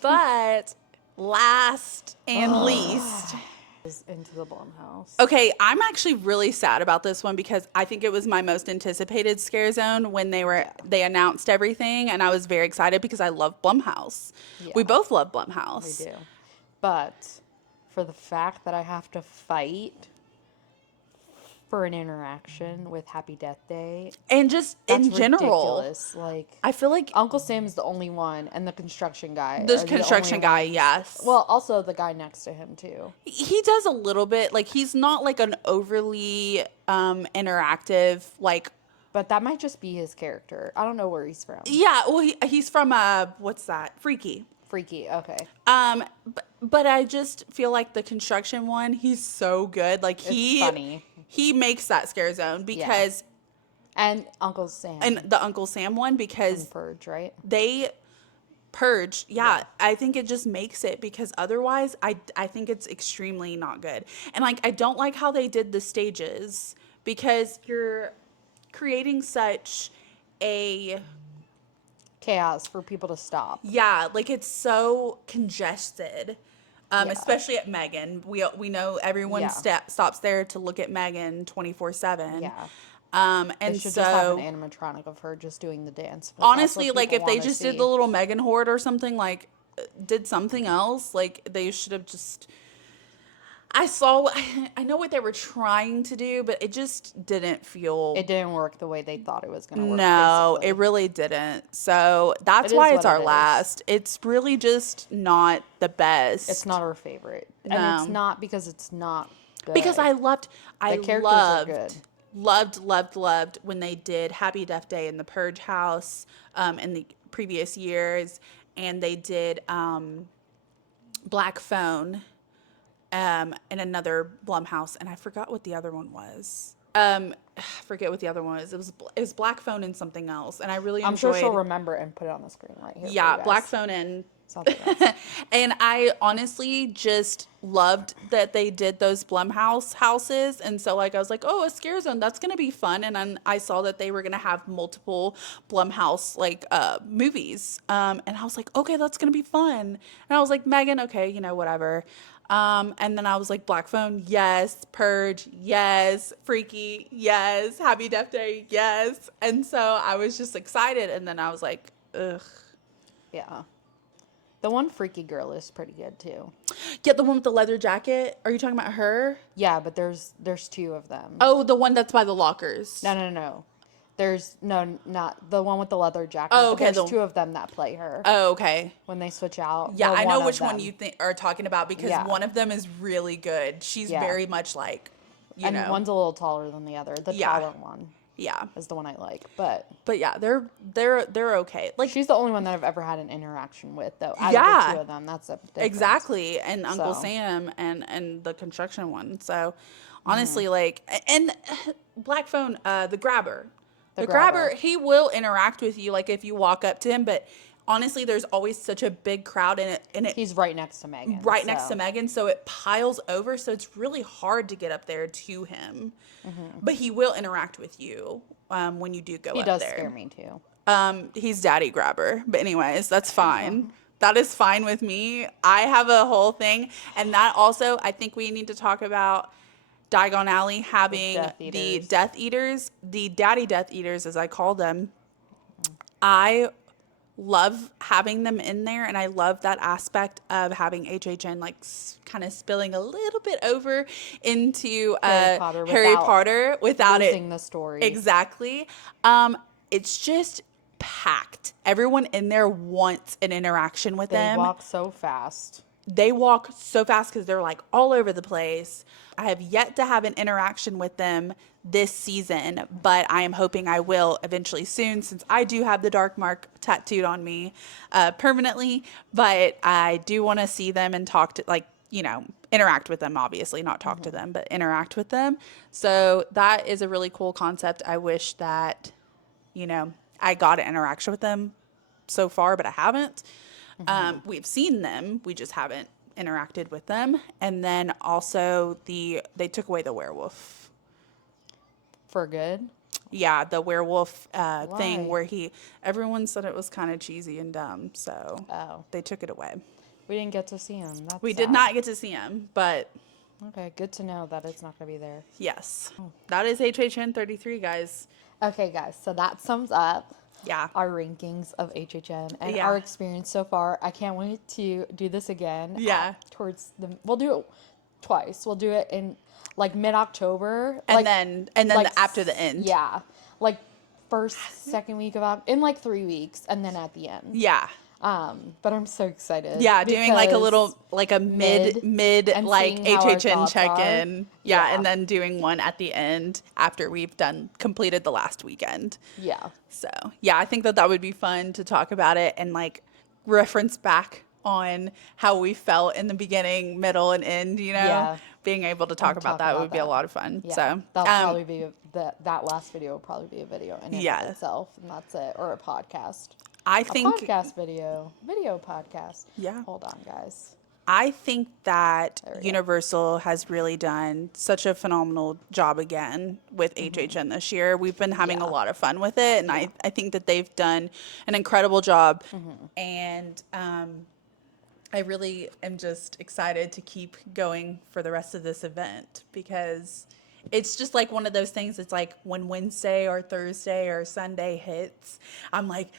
But last and least, Is into the Blumhouse. okay, I'm actually really sad about this one because I think it was my most anticipated scare zone when they announced everything, and I was very excited because I love Blumhouse. Yeah. We both love We Blumhouse. do. But for the fact that I have to fight for an interaction with Happy Death Day, And just that's in general, ridiculous. Like, I feel like Uncle Sam's the only one, and the construction guy. the are construction only guy, ones. yes. Well, also the guy next to him too. He does a little bit, like he's not like an overly interactive, like, But that might just be his character. I don't know where he's from. yeah, well he's from what's that? Freaky. Freaky. Okay. But I just feel like the construction one, he's so good. Like It's funny. he makes that scare zone because And Uncle Sam. and the Uncle Sam one because and Purge, right? they purge. Yeah, I think it just makes it because otherwise I think it's extremely not good. And like I don't like how they did the stages because you're creating such a Chaos for people to stop. yeah, like it's so congested. Yeah. Especially at Megan. We know everyone Yeah. stops there to look at Megan 24/7. Yeah. And They should so just have an animatronic of her just doing the dance. 'Cause that's honestly, what like people if they wanna just see. did the little Megan horde or something, like did something else, like they should have just. I know what they were trying to do, but it just didn't feel. It didn't work the way they thought it was going to work. No, basically. it really didn't. So that's It is why what it's our it is. last. It's really just not the best. It's not our favorite. And No. it's not because it's not good. Because I characters are loved, good. loved when they did Happy Death Day in the Purge house in the previous years, and they did Black Phone in another Blumhouse, and I forgot what the other one was. I forget what the other one was. It was Black Phone and something else, and I really I'm sure enjoyed. she'll remember and put it on the screen right here. for Yeah, you guys. Black Phone and Something else. and I honestly just loved that they did those Blumhouse houses. And so like I was like, oh, a scare zone, that's gonna be fun. And then I saw that they were gonna have multiple Blumhouse like movies. And I was like, okay, that's gonna be fun. And I was like, Megan, okay, whatever. And then I was like, Black Phone, yes. Purge, yes. Freaky, yes. Happy Death Day, yes. And so I was just excited. And then I was like, ugh. Yeah. The one freaky girl is pretty good too. Yeah, the one with the leather jacket. Are you talking about her? Yeah, but there's two of them. Oh, the one that's by the lockers. No. There's not the one with the leather jacket. Oh, but okay, There's two of them that play her Oh, okay. when they switch out. Yeah, Well, I know of which one them. you are talking about because Yeah. one of them is really good. She's Yeah. very much like, And one's a little taller than the other. The Yeah. taller one yeah. is the one I like, but But yeah, they're okay. Like she's the only one that I've ever had an interaction with, though. Out of Yeah. the two of them, that's a difference. exactly, and Uncle So. Sam and the construction one. So honestly, like and Black Phone, the grabber. The grabber, he will interact with you like if you walk up to him, but honestly, there's always such a big crowd in it He's right next to Megan. right next so. to Megan, so it piles over, so it's really hard to get up there to him. But he will interact with you when you do go He up does there. scare me too. He's daddy grabber, but anyways, that's fine. That is fine with me. I have a whole thing, and that also I think we need to talk about Diagon Alley having Death the Eaters. Death Eaters, the Daddy Death Eaters, as I call them. I love having them in there, and I love that aspect of having HHN like kind of spilling a little bit over into Harry Potter without losing it the story. exactly. It's just packed. Everyone in there wants an interaction with They them. walk so fast. They walk so fast because they're like all over the place. I have yet to have an interaction with them this season, but I am hoping I will eventually soon since I do have the dark mark tattooed on me permanently. But I do want to see them and talk to, interact with them, obviously, not talk to them, but interact with them. So that is a really cool concept. I wish that, I got an interaction with them so far, but I haven't. We've seen them, we just haven't interacted with them. And then also they took away the werewolf For good? Yeah, the werewolf Why? thing where everyone said it was kind of cheesy and dumb, so they took it away. We didn't get to see him. That's We did sad. not get to see him, but Okay, good to know that it's not going to be there. yes, that is HHN 33, guys. Okay, guys, so that sums up Yeah. our rankings of HHN and Yeah. our experience so far. I can't wait to do this again. Yeah. We'll do it twice. We'll do it in like mid-October. And then after the end. Yeah. Like first, second week of in like 3 weeks and then at the end. Yeah. But I'm so excited. Yeah, doing like a because little, like a mid and like seeing how our HHN thoughts check-in. are. Yeah, Yeah. and then doing one at the end after we've completed the last weekend. Yeah. So, yeah, I think that would be fun to talk about it and like reference back on how we felt in the beginning, middle, and end, you know? Yeah. Being able to talk about that would be a lot of fun. Yeah. So, that'll probably be that last video will probably be a video in and of Yeah. itself, and that's it, or a podcast. I A think podcast video podcast. Yeah. Hold on, guys. I think that There we go. Universal has really done such a phenomenal job again with HHN this year. We've been having a lot of fun with it, and I think that they've done an incredible job. And I really am just excited to keep going for the rest of this event because it's just like one of those things. It's like when Wednesday or Thursday or Sunday hits, I'm like,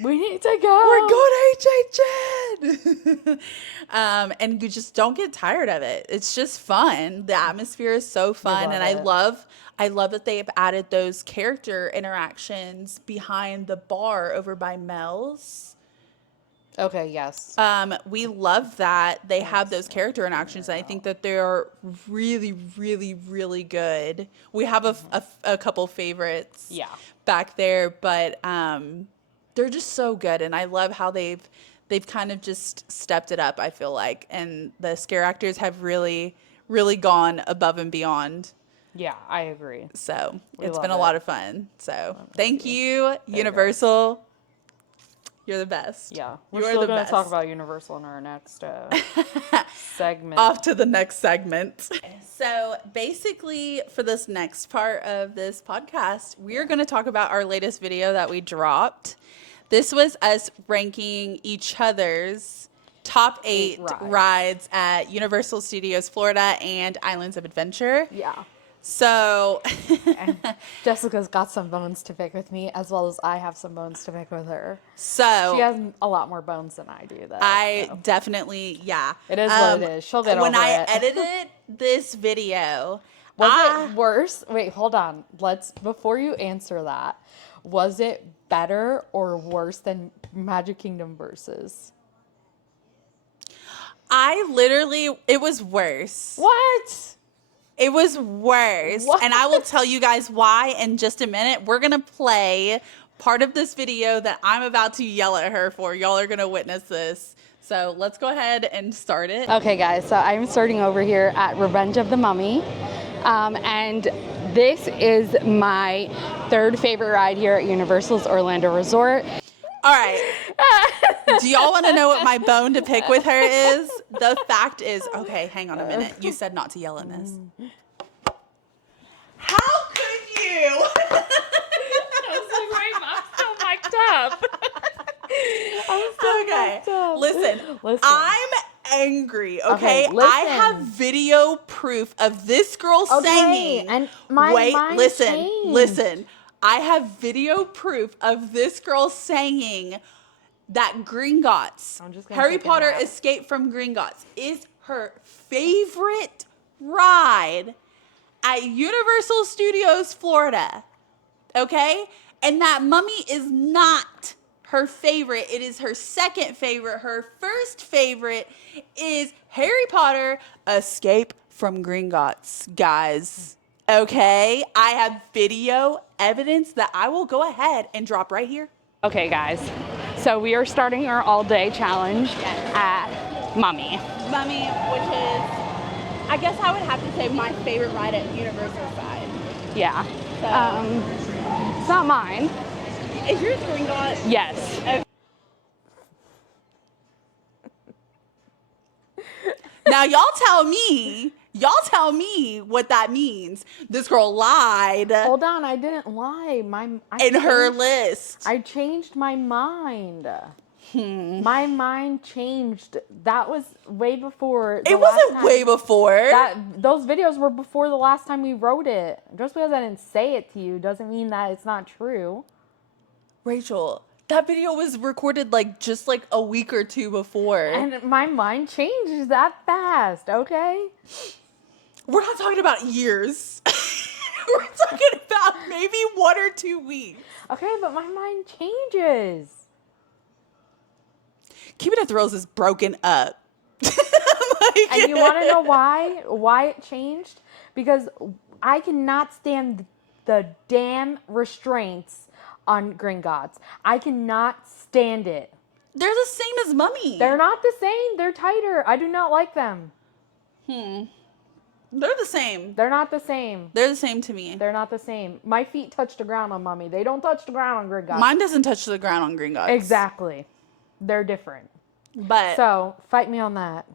We need to go. we're going to HHN. And you just don't get tired of it. It's just fun. The atmosphere is so fun. And I love that they have added those character interactions behind the bar over by Mel's. Okay, yes. We love that they have those character interactions. And I think that they're really, really, really good. We have a couple favorites back there, but they're just so good. And I love how they've kind of just stepped it up, I feel like. And the scare actors have really, really gone above and beyond. Yeah, I agree. So it's love been a it. lot of fun. So thank you, Universal. You're the best. Yeah, we're You're still the going to best. talk about Universal in our next segment. Off to the next segment. So basically, for this next part of this podcast, we are going to talk about our latest video that we dropped. This was us ranking each other's top 8 rides at Universal Studios Florida and Islands of Adventure. Yeah. So And Jessica's got some bones to pick with me, as well as I have some bones to pick with her. So She has a lot more bones than I do, though. I definitely, yeah. It is what it is. She'll get over it. When I edited this video, Was it worse? Wait, hold on. Before you answer that, was it better or worse than Magic Kingdom Versus? it was worse. What? It was worse. What? And I will tell you guys why in just a minute. We're going to play part of this video that I'm about to yell at her for. Y'all are going to witness this. So let's go ahead and start it. Okay, guys, so I'm starting over here at Revenge of the Mummy. And this is my third favorite ride here at Universal's Orlando Resort. All right. Do y'all want to know what my bone to pick with her is? The fact is, okay, hang on a minute. You said not to yell in this. How could you? I was like, my mom's so mic'd up. I'm so Okay, mic'd up. listen. I'm angry, okay? Okay, listen. I have video proof of this girl singing. And my mind changed. Listen. I have video proof of this girl saying that Gringotts, I'm just gonna Harry take a Potter nap. Escape from Gringotts, is her favorite ride at Universal Studios Florida. Okay? And that Mummy is not her favorite. It is her second favorite. Her first favorite is Harry Potter Escape from Gringotts, guys. Okay? I have video evidence that I will go ahead and drop right here. Okay, guys. So we are starting our all-day challenge at Mummy. Mummy, which is, I guess I would have to say my favorite ride at Universal side. Yeah. So, It's not mine. is yours Gringotts? Yes. Okay. Now y'all tell me Y'all tell me what that means. This girl lied Hold on, I didn't lie. in her list. I changed my mind. My mind changed. That was way before. It wasn't way before. Those videos were before the last time we wrote it. Just because I didn't say it to you doesn't mean that it's not true. Rachel, that video was recorded like just like a week or two before. And my mind changed that fast, okay? We're not talking about years. We're talking about maybe 1 or 2 weeks. Okay, but my mind changes. Keeping It Thrills is broken up. And you want to know why? Why it changed? Because I cannot stand the damn restraints on Gringotts. I cannot stand it. They're the same as Mummy. They're not the same. They're tighter. I do not like them. They're the same. They're not the same. They're the same to me. They're not the same. My feet touch the ground on Mummy. They don't touch the ground on Gringotts. Mine doesn't touch the ground on Gringotts. Exactly. They're different. But So, fight me on that.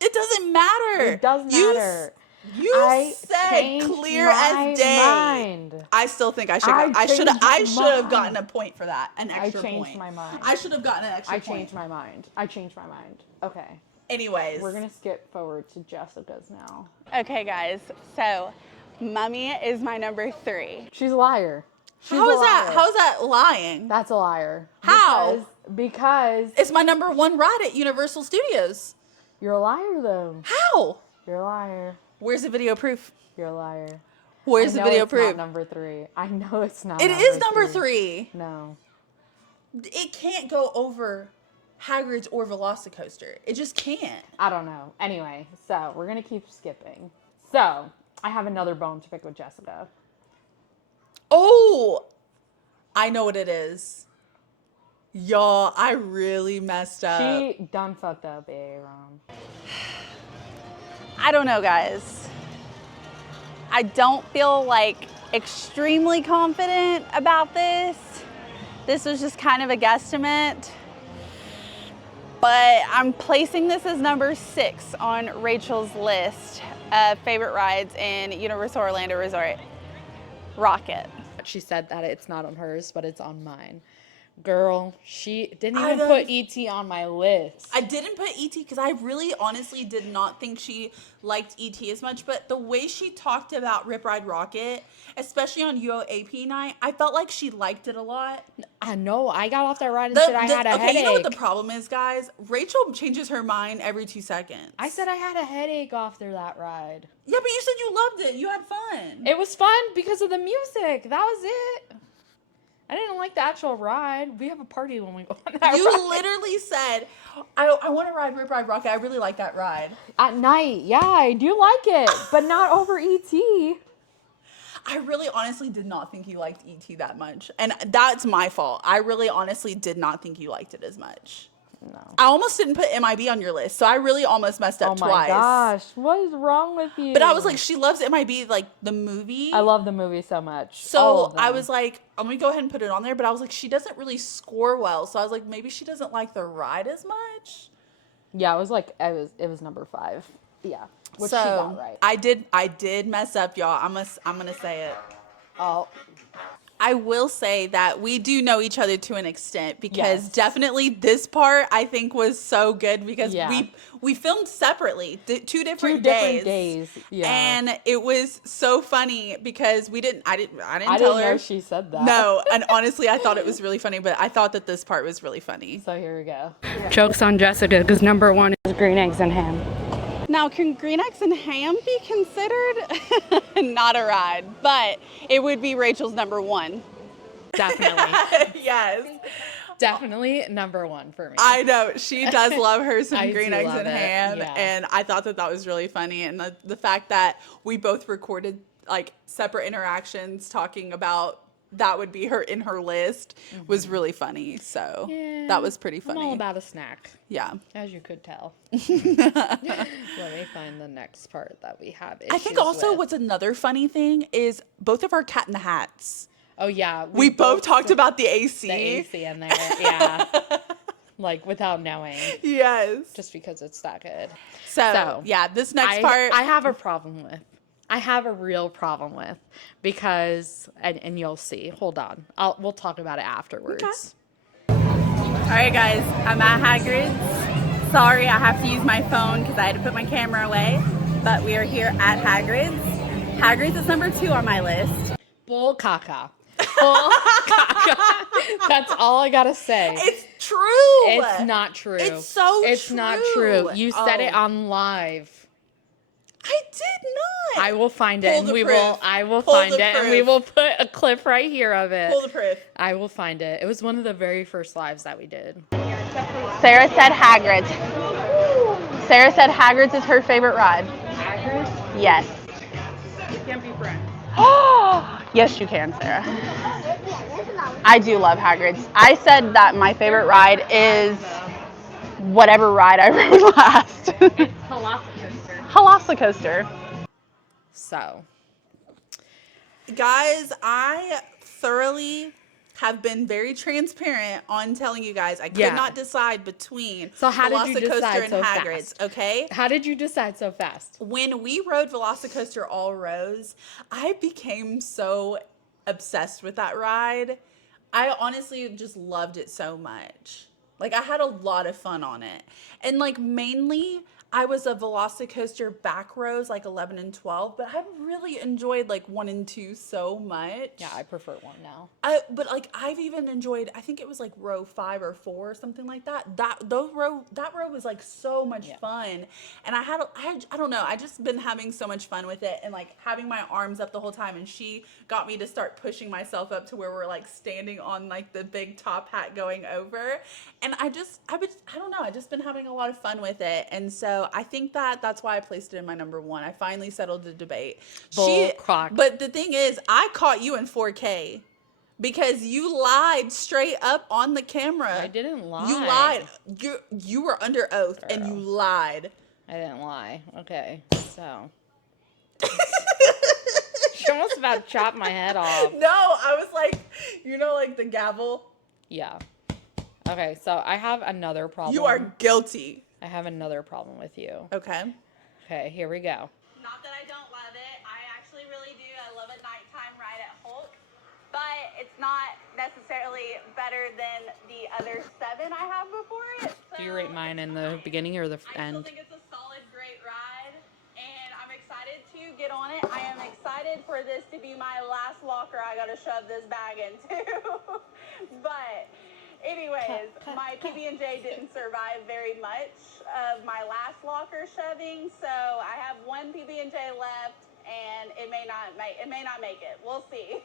it doesn't matter. It does matter. You said clear as day. Mind. I still think I should. I should have gotten a point for that. An extra point. I changed my mind. I should have gotten an extra point. I changed my mind. I changed my mind. Okay. Anyways, We're going to skip forward to Jessica's now. Okay, guys, so Mummy is my number 3. She's a liar. She's how a is that? liar. How is that lying? That's a liar. How? Because It's my number 1 ride at Universal Studios. you're a liar, though. How? You're a liar. Where's the video proof? You're a liar. Where's the video It's proof? not number 3. I know it's not. It is number 3. No. It can't go over Hagrid's or Velocicoaster. It just can't. I don't know. Anyway, so we're going to keep skipping. So, I have another bone to pick with Jessica. Oh, I know what it is. Y'all, I really messed up. She done fucked up, Aaron. I don't know, guys. I don't feel like extremely confident about this. This was just kind of a guesstimate. But I'm placing this as number 6 on Rachel's list of favorite rides in Universal Orlando Resort. Rocket. She said that it's not on hers, but it's on mine. Girl, she didn't I even know. put E.T. on my list. I didn't put E.T. because I really honestly did not think she liked E.T. as much, but the way she talked about Rip Ride Rocket, especially on UOAP night, I felt like she liked it a lot. I know. I got off that ride and said I had a headache. You know what the problem is, guys? Rachel changes her mind every 2 seconds. I said I had a headache after that ride. Yeah, but you said you loved it. You had fun. It was fun because of the music. That was it. I didn't like the actual ride. We have a party when we go on that You ride. literally said, I want to ride Rip Ride Rocket. I really like that ride. At night, yeah, I do like it, but not over E.T. I really honestly did not think you liked E.T. that much. And that's my fault. I really honestly did not think you liked it as much. No. I almost didn't put MIB on your list, so I really almost messed up Oh my twice. gosh, what is wrong with you? But I was like, she loves MIB, like the movie. I love the movie so much. All So of them. I was like, I'm gonna go ahead and put it on there. But I was like, she doesn't really score well. So I was like, maybe she doesn't like the ride as much. Yeah, it was like it was number 5. Yeah, which so she got right. I did mess up, y'all. I'm gonna say it. Oh, I will say that we do know each other to an extent because Yes. definitely this part I think was so good because Yeah. we filmed separately, 2 different two days. different days. Yeah, And it was so funny because I didn't I tell didn't her. know she said that. No, and honestly, I thought it was really funny, but I thought that this part was really funny. So here we go. Joke's on Jessica because number 1 is green eggs and ham. Now, can green eggs and ham be considered not a ride? But it would be Rachel's number 1. Definitely, Yes. definitely number 1 for me. I know. She does love her some I green do eggs love and it, ham. yeah. And I thought that was really funny. And the fact that we both recorded like separate interactions talking about that would be her in her list was really funny. So Yeah, that was pretty I'm funny. all about a snack, Yeah. as you could tell. Let me find the next part that we have. I think issues also with. what's another funny thing is both of our Cat in the Hats. Oh yeah, We both talked about the AC. the AC in there. Yeah, like without knowing, Yes. just because it's that good. So yeah, this next part. I have a problem with. I have a real problem with because, and you'll see. Hold on, we'll talk about it afterwards. All right, guys, I'm at Hagrid's. Sorry, I have to use my phone because I had to put my camera away. But we are here at Hagrid's. Hagrid's is number 2 on my list. Bull caca. Bull caca. That's all I gotta say. It's true. It's not true. It's so It's true. not true. You said it on live. I did not. I will find it, Pull and the we proof. will. I will Pull find the it, and we proof. will put a clip right here of it. Pull the proof. I will find it. It was one of the very first lives that we did. Sarah said Hagrid's. Sarah said Hagrid's is her favorite ride. Hagrid's? Yes. We can't be friends. Oh, yes, you can, Sarah. I do love Hagrid's. I said that my favorite ride is whatever ride I rode last. Velocicoaster. So, Guys, I thoroughly have been very transparent on telling you guys I could Yeah. not decide between So how did you Velocicoaster decide and so Hagrid's, fast? okay? how did you decide so fast? When we rode Velocicoaster all rows, I became so obsessed with that ride. I honestly just loved it so much. Like, I had a lot of fun on it. And, like, mainly, I was a Velocicoaster back rows, like 11 and 12, but I really enjoyed, like, 1 and 2 so much. Yeah, I prefer one now. But like I've even enjoyed. I think it was like row 5 or 4 or something like that. That row was like so much fun, and I don't know. I just been having so much fun with it, and like having my arms up the whole time. And she got me to start pushing myself up to where we're like standing on like the big top hat going over, and I don't know. I just been having a lot of fun with it, and so I think that's why I placed it in my number 1. I finally settled the debate. Bull crock. But the thing is, I caught you in 4K. Because you lied straight up on the camera. I didn't lie. You lied. You were under oath and you Girl. lied. I didn't lie. Okay, so. She almost about chopped my head off. No, I was like, like the gavel. Yeah. Okay, so I have another problem. You are guilty. I have another problem with you. Okay. Okay, here we go. Not that I don't love it. I actually really do. I love a nighttime ride at Hulk. But it's not necessarily better than the other 7 I have before it. So Do you rate mine in the beginning or the I still end? think it's a solid, great ride, and I'm excited to get on it. I am excited for this to be my last locker I gotta shove this bag into. But anyways, my PB&J didn't survive very much of my last locker shoving, so I have 1 PB&J left, and it may not make it. We'll see.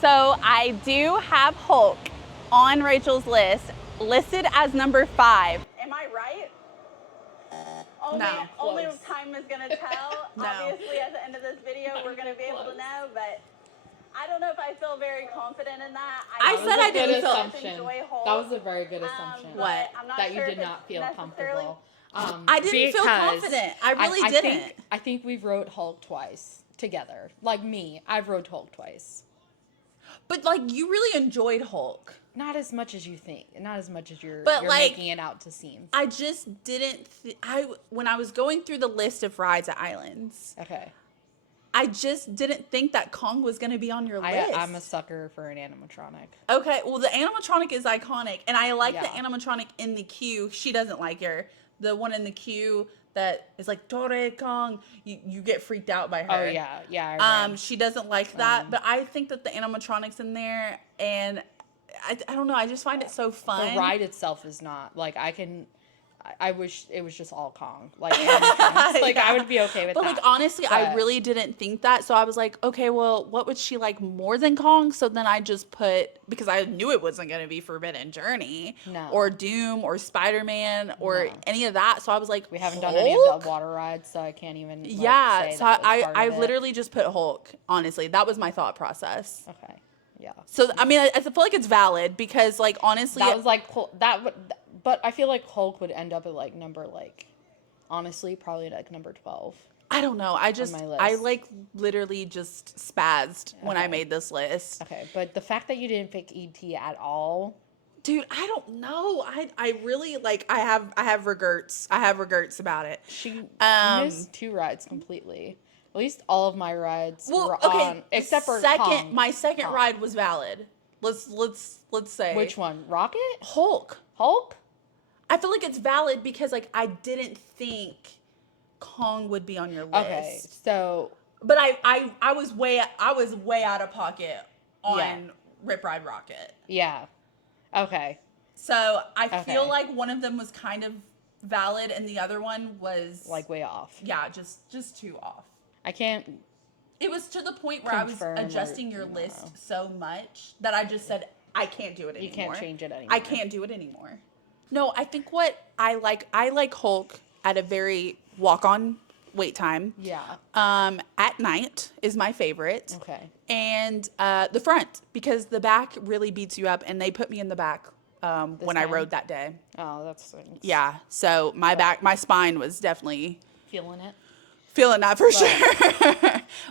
So I do have Hulk on Rachel's list, listed as number 5. Am I right? No. Only Close. time is going to tell. No. Obviously, at the end of this video, we're going to be able to know, but I don't know if I feel very confident in that. I That said was I a good didn't feel- assumption. enjoy Hulk. That was a very good assumption. But What? I'm not That you sure did if not it's feel necessarily- comfortable. I didn't feel Because confident. I really didn't. I think we've wrote Hulk twice together. Like me, I've wrote Hulk twice. But like you really enjoyed Hulk. Not as much as you think. Not as much as you're But, like, making it out to seem. I just didn't. When I was going through the list of rides at Islands, Okay. I just didn't think that Kong was going to be on your list. I'm a sucker for an animatronic. Okay, well, the animatronic is iconic, and I like the Yeah. animatronic in the queue. She doesn't like her. The one in the queue that is like Dore Kong, you get freaked out by her. Oh yeah, yeah. I ran. She doesn't like that, but I think that the animatronics in there, and I don't know, I just find it so fun. The ride itself is not like I wish it was just all Kong. Like animatronics. Like I would be okay with But that. like honestly, I But- really didn't think that. So I was like, okay, well, what would she like more than Kong? So then I just put, because I knew it wasn't going to be Forbidden Journey No. or Doom or Spider-Man or No. any of that. So I was like, We haven't done any of Hulk? the water rides, so I can't even. Like, Yeah. say So that was part I of it. literally just put Hulk. Honestly, that was my thought process. Okay. Yeah. So I mean, I feel like it's valid because like honestly, That was like that would, but I feel like Hulk would end up at like number honestly probably like number 12. I don't know. I just my I list. like literally just spazzed when I Okay. made this list. Okay, but the fact that you didn't pick ET at all, Dude, I don't know. I really like. I have regrets. I have regrets about it. She Um, missed 2 rides completely. At least all of my rides Well, were okay. on, except for second. Kong. My second Kong. ride was valid. Let's say Which one? Rocket? Hulk. Hulk? I feel like it's valid because like I didn't think Kong would be on your list. Okay, so But I was way out of pocket on Yeah. Rip Ride Rocket. yeah. Okay. So I feel Okay. like one of them was kind of valid and the other one was Like way off. yeah, just too off. I can't. It was to the point where Confirm I was adjusting or your no. list so much that I just said I can't do it anymore. You can't change it anymore. I can't do it anymore. No, I think what I like Hulk at a very walk-on wait time. Yeah. At night is my favorite. Okay. And the front, because the back really beats you up, and they put me in the back when I time? rode that day. Oh, that's Yeah, so my spine was definitely feeling it. feeling that for sure.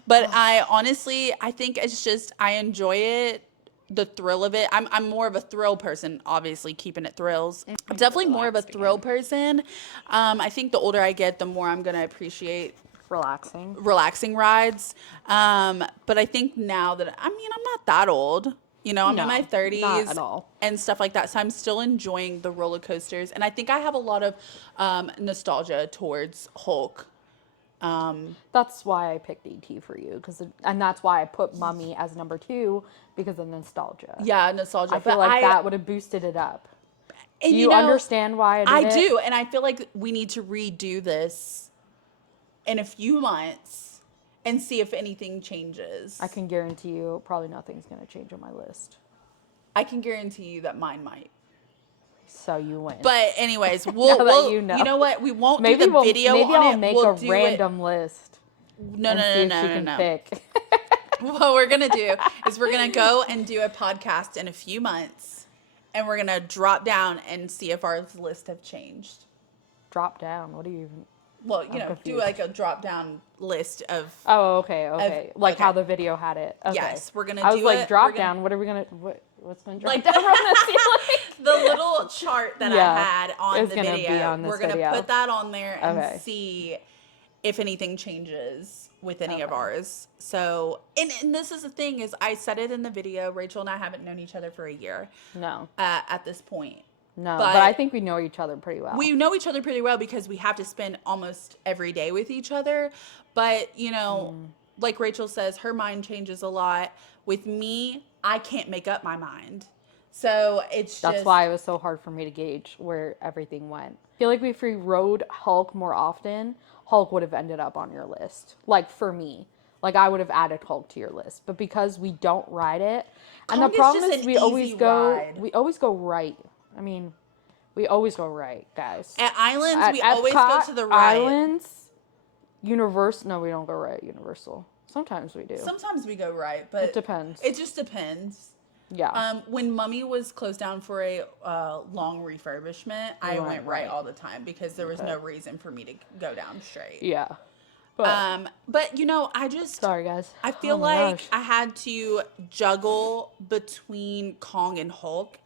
But I think it's just I enjoy it, the thrill of it. I'm more of a thrill person, obviously keeping it thrills. I'm definitely more of a thrill person. I think the older I get, the more I'm gonna appreciate relaxing rides. But I think now that I'm not that old. You know, I'm in No, my 30s not at all. and stuff like that. So I'm still enjoying the roller coasters. And I think I have a lot of nostalgia towards Hulk. That's why I picked ET for you, and that's why I put Mummy as number 2 because of nostalgia. Yeah, nostalgia. I feel But like that would have boosted it up. and Do you understand why I did it? do. And I feel like we need to redo this in a few months and see if anything changes. I can guarantee you probably nothing's going to change on my list. I can guarantee you that mine might. So you win. But anyways, Now we'll that you know. you know what? We won't maybe do the video maybe on I'll it. make We'll a do random list. No, and no, see no, if no, she no, can no. pick. What we're going to do is we're going to go and do a podcast in a few months, and we're going to drop down and see if our lists have changed. Drop down. What do you even? Well, I'm do confused. like a drop down list of Oh, okay. Like okay. how the video had it. Okay. Yes, we're gonna I was do like, it. drop We're gonna- down. What are we gonna? What's gonna drop like down from the ceiling? the little chart that Yeah, I had on it's the gonna video. be on this We're gonna video. put that on there and Okay. see if anything changes with any of Okay. ours. So, and this is the thing is I said it in the video. Rachel and I haven't known each other for a year No, at this point. no. But But I think we know each other pretty well. We know each other pretty well because we have to spend almost every day with each other. But, like Rachel says, her mind changes a lot. With me, I can't make up my mind. So it's That's just. why it was so hard for me to gauge where everything went. I feel like if we rode Hulk more often, Hulk would have ended up on your list. Like for me. Like I would have added Hulk to your list. But because we don't ride it, and Kong the is problem just is an we always easy go ride. right. I mean, we always go right, guys. At Islands, At we always go Epcot, to the right. Islands, Universal. No, we don't go right. Universal. Sometimes we do. Sometimes we go right, but It depends. It just depends. Yeah. When Mummy was closed down for a long refurbishment, I went went right right. all the time because there was Okay. no reason for me to go down straight. yeah. But But I just sorry, guys. I feel Oh my like gosh. I had to juggle between Kong and Hulk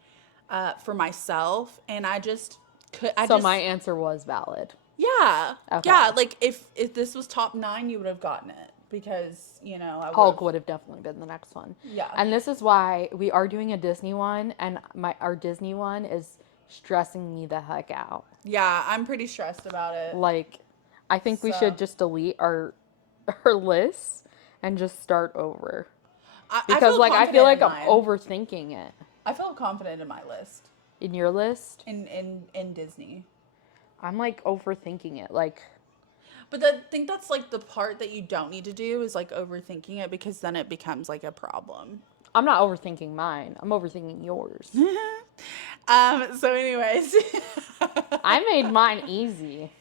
for myself, and I just could. So my answer was valid. yeah, Okay. yeah. Like if this was top 9, you would have gotten it because I Hulk would've- would have definitely been the next one. Yeah. And this is why we are doing a Disney one, and our Disney one is stressing me the heck out. Yeah, I'm pretty stressed about it. Like, I think we So- should just delete our lists and just start over. I Because feel like I feel like confident I'm in mine. overthinking it. I feel confident in my list In your list, in Disney. I'm like overthinking it. Like, But I think that's like the part that you don't need to do is like overthinking it because then it becomes like a problem. I'm not overthinking mine. I'm overthinking yours. So anyways, I made mine easy.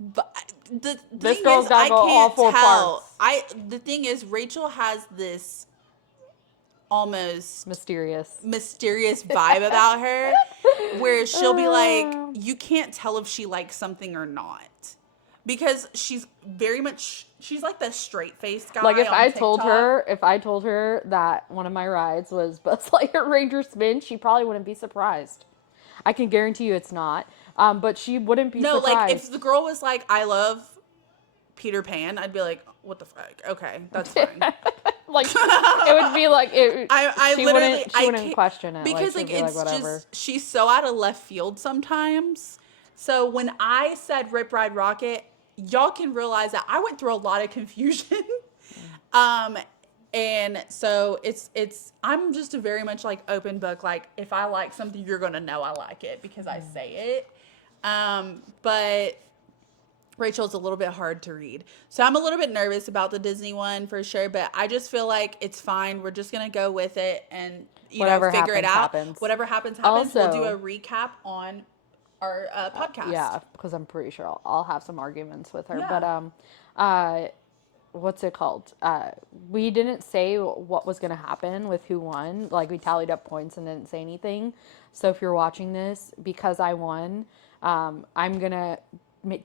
but the This thing girl's is, gotta I go all can't 4 tell. parks. The thing is, Rachel has this almost Mysterious. mysterious vibe about her, where she'll be like, you can't tell if she likes something or not. because she's very much, she's like the straight face guy. Like if on I told TikTok. her that one of my rides was Buzz Lightyear Ranger Spin, she probably wouldn't be surprised. I can guarantee you it's not. But she wouldn't be No, surprised. like if the girl was like, I love Peter Pan, I'd be like, what the fuck? Okay, that's fine. Like it would be like it. I she literally wouldn't can't- question it because like, like she'd be it's whatever. just she's so out of left field sometimes. So when I said Rip Ride Rocket, y'all can realize that I went through a lot of confusion. And so it's I'm just a very much like open book. Like if I like something, you're gonna know I like it because I say it. But Rachel's a little bit hard to read. So I'm a little bit nervous about the Disney one for sure, but I just feel like it's fine. We're just going to go with it and, Whatever figure it happens, out. happens. Whatever happens, happens. We'll do Also- a recap on our podcast. Yeah, because I'm pretty sure I'll have some arguments with her. Yeah. But what's it called? We didn't say what was gonna happen with who won. Like we tallied up points and didn't say anything. So if you're watching this, because I won, I'm gonna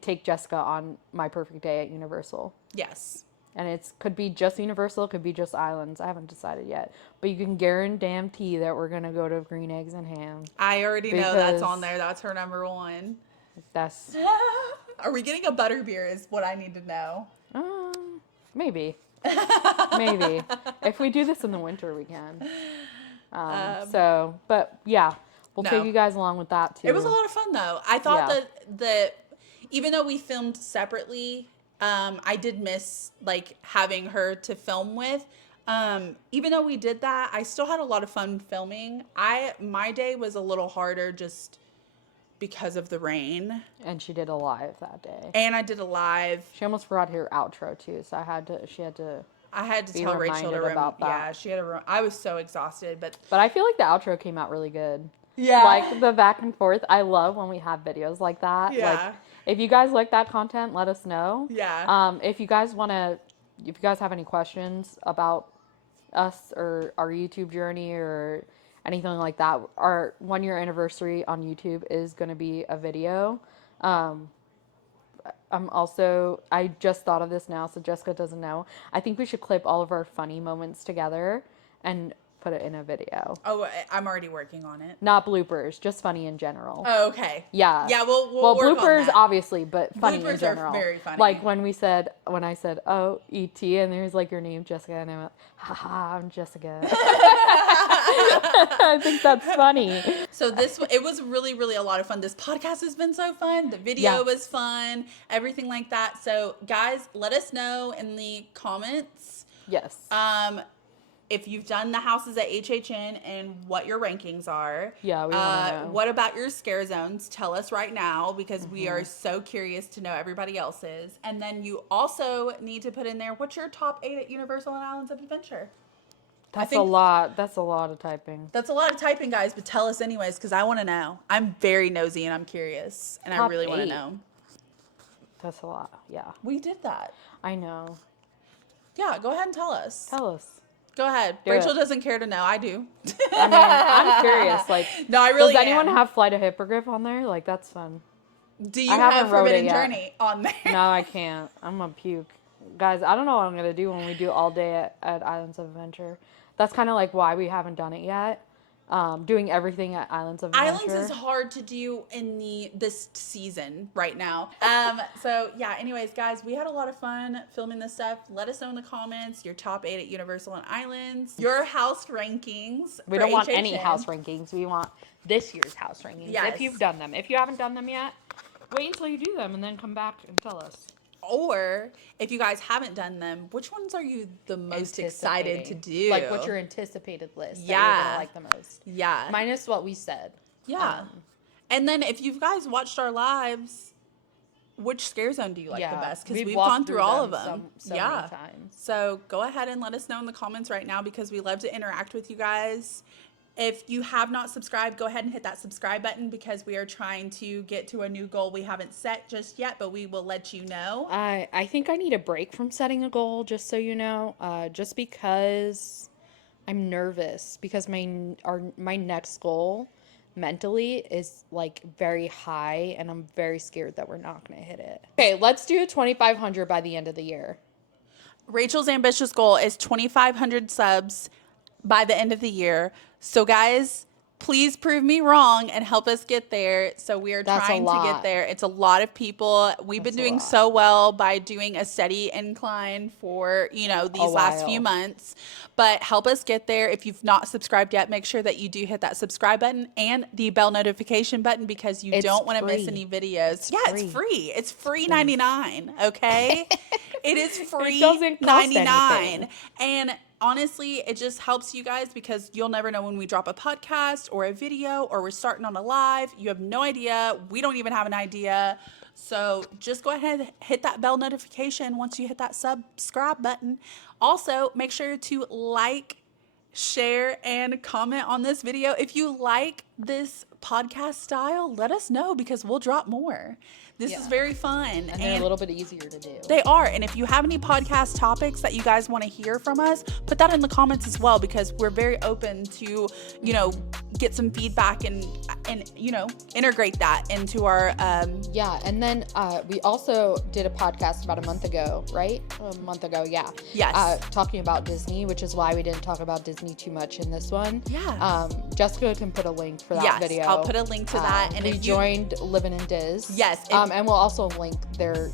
take Jessica on my perfect day at Universal. Yes. And it could be just Universal, could be just Islands. I haven't decided yet. But you can guarantee that we're gonna go to Green Eggs and Ham. I already know that's Because- on there. That's her number one. That's Are we getting a butterbeer is what I need to know. maybe. Maybe. If we do this in the winter, we can. But yeah, we'll No. take you guys along with that too. It was a lot of fun though. I thought Yeah. that even though we filmed separately, I did miss like having her to film with. Even though we did that, I still had a lot of fun filming. My day was a little harder just because of the rain. And she did a live that day. And I did a live. She almost forgot her outro too, so she had to. I had to Be tell Rachel to reminded about that. Yeah, she had I was so exhausted, but But I feel like the outro came out really good. yeah. Like the back and forth. I love when we have videos like that. Yeah. Like if you guys like that content, let us know. Yeah. If you guys have any questions about us or our YouTube journey or anything like that, our 1 year anniversary on YouTube is going to be a video. I just thought of this now, so Jessica doesn't know. I think we should clip all of our funny moments together and put it in a video. Oh, I'm already working on it. Not bloopers, just funny in general. Oh, okay. Yeah. Yeah, we'll work on bloopers that. obviously, but funny in Bloopers are general. very funny. Like when I said, "Oh, E.T." and there's like your name, Jessica, and I went, "Haha, I'm Jessica." I think that's funny. So it was really, really a lot of fun. This podcast has been so fun. The video Yeah. was fun, everything like that. So guys, let us know in the comments Yes. if you've done the houses at HHN and what your rankings are. Yeah, we wanna know. What about your scare zones? Tell us right now because we Mm-hmm. are so curious to know everybody else's. And then you also need to put in there what's your top 8 at Universal and Islands of Adventure. That's think- a lot. That's a lot of typing. That's a lot of typing, guys, but tell us anyways because I want to know. I'm very nosy and I'm curious and I Top really want to 8. know. That's a lot. Yeah, We did that. I know. Yeah, go ahead and tell us. Tell us. Go ahead. Do Rachel it. doesn't care to know. I do. I mean, I'm curious. Like, No, I really does anyone am. have Flight of Hippogriff on there? Like, that's fun. Do you I haven't have wrote it Forbidden yet. Journey on there? No, I can't. I'm gonna puke. Guys, I don't know what I'm gonna do when we do all day at Islands of Adventure. That's kind of like why we haven't done it yet. Doing everything at Islands of Adventure. Islands is hard to do in this season right now. So yeah, anyways, guys, we had a lot of fun filming this stuff. Let us know in the comments your top 8 at Universal and Islands, your house rankings. We for don't want any HHN. house rankings. We want this year's house rankings. Yes. If you've done them. If you haven't done them yet, wait until you do them and then come back and tell us. Or if you guys haven't done them, which ones are you the most excited to do? Like, what's your anticipated list that you're Yeah. gonna like the most? Yeah. Minus what we said. Yeah. And then if you guys watched our lives, which scare zone do you like the best? Because we've walked gone through all of them. so many times. So go ahead and let us know in the comments right now because we love to interact with you guys. If you have not subscribed, go ahead and hit that subscribe button because we are trying to get to a new goal we haven't set just yet, but we will let you know. I think I need a break from setting a goal, just so you know, just because I'm nervous because my next goal mentally is like very high, and I'm very scared that we're not going to hit it. Okay, let's do 2,500 by the end of the year. Rachel's ambitious goal is 2,500 subs by the end of the year. So guys, please prove me wrong and help us get there. So we are trying to get there. It's a lot of people. We've been doing so well by doing a steady incline for, you know, these last few months. But help us get there. If you've not subscribed yet, make sure that you do hit that subscribe button and the bell notification button, because you don't want to miss any videos. It's free. It's free 99, okay? It is free. It doesn't cost 99. anything. And honestly, it just helps you guys, because you'll never know when we drop a podcast or a video or we're starting on a live. You have no idea. We don't even have an idea. So just go ahead and hit that bell notification once you hit that subscribe button. Also, make sure to like, share, and comment on this video. If you like this podcast style, let us know, because we'll drop more. This is very fun. And they're a little bit easier to do. They are. And if you have any podcast topics that you guys want to hear from us, put that in the comments as well, because we're very open to, you know, get some feedback and you know, integrate that into our yeah. And then we also did a podcast about a month ago, right? A month ago, yeah. Yes. Talking about Disney, which is why we didn't talk about Disney too much in this one. Yeah. Jessica can put a link for that video. I'll put a link to that. And we joined Living in Diz. Yes. And we'll also link their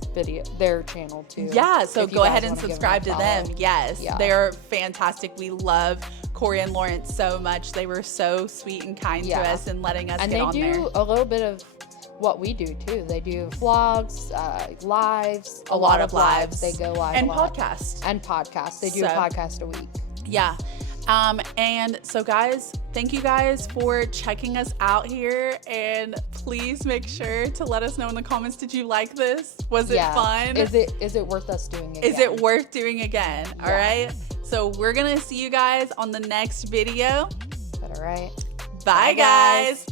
channel too. Yeah, so go ahead and subscribe to them. Yes, Yeah. They're fantastic. We love Corey and Lawrence so much. They were so sweet and kind to us and letting us get on there. And they do a little bit of what we do too. They do vlogs, lives, a lot of lives. They go live and a lot. podcasts. They do a podcast a week. Yeah. And so guys, thank you guys for checking us out here, and please make sure to let us know in the comments, did you like this? Was it fun? Is it worth us doing again? Is it worth doing again? All right. So we're going to see you guys on the next video. All right. Bye guys.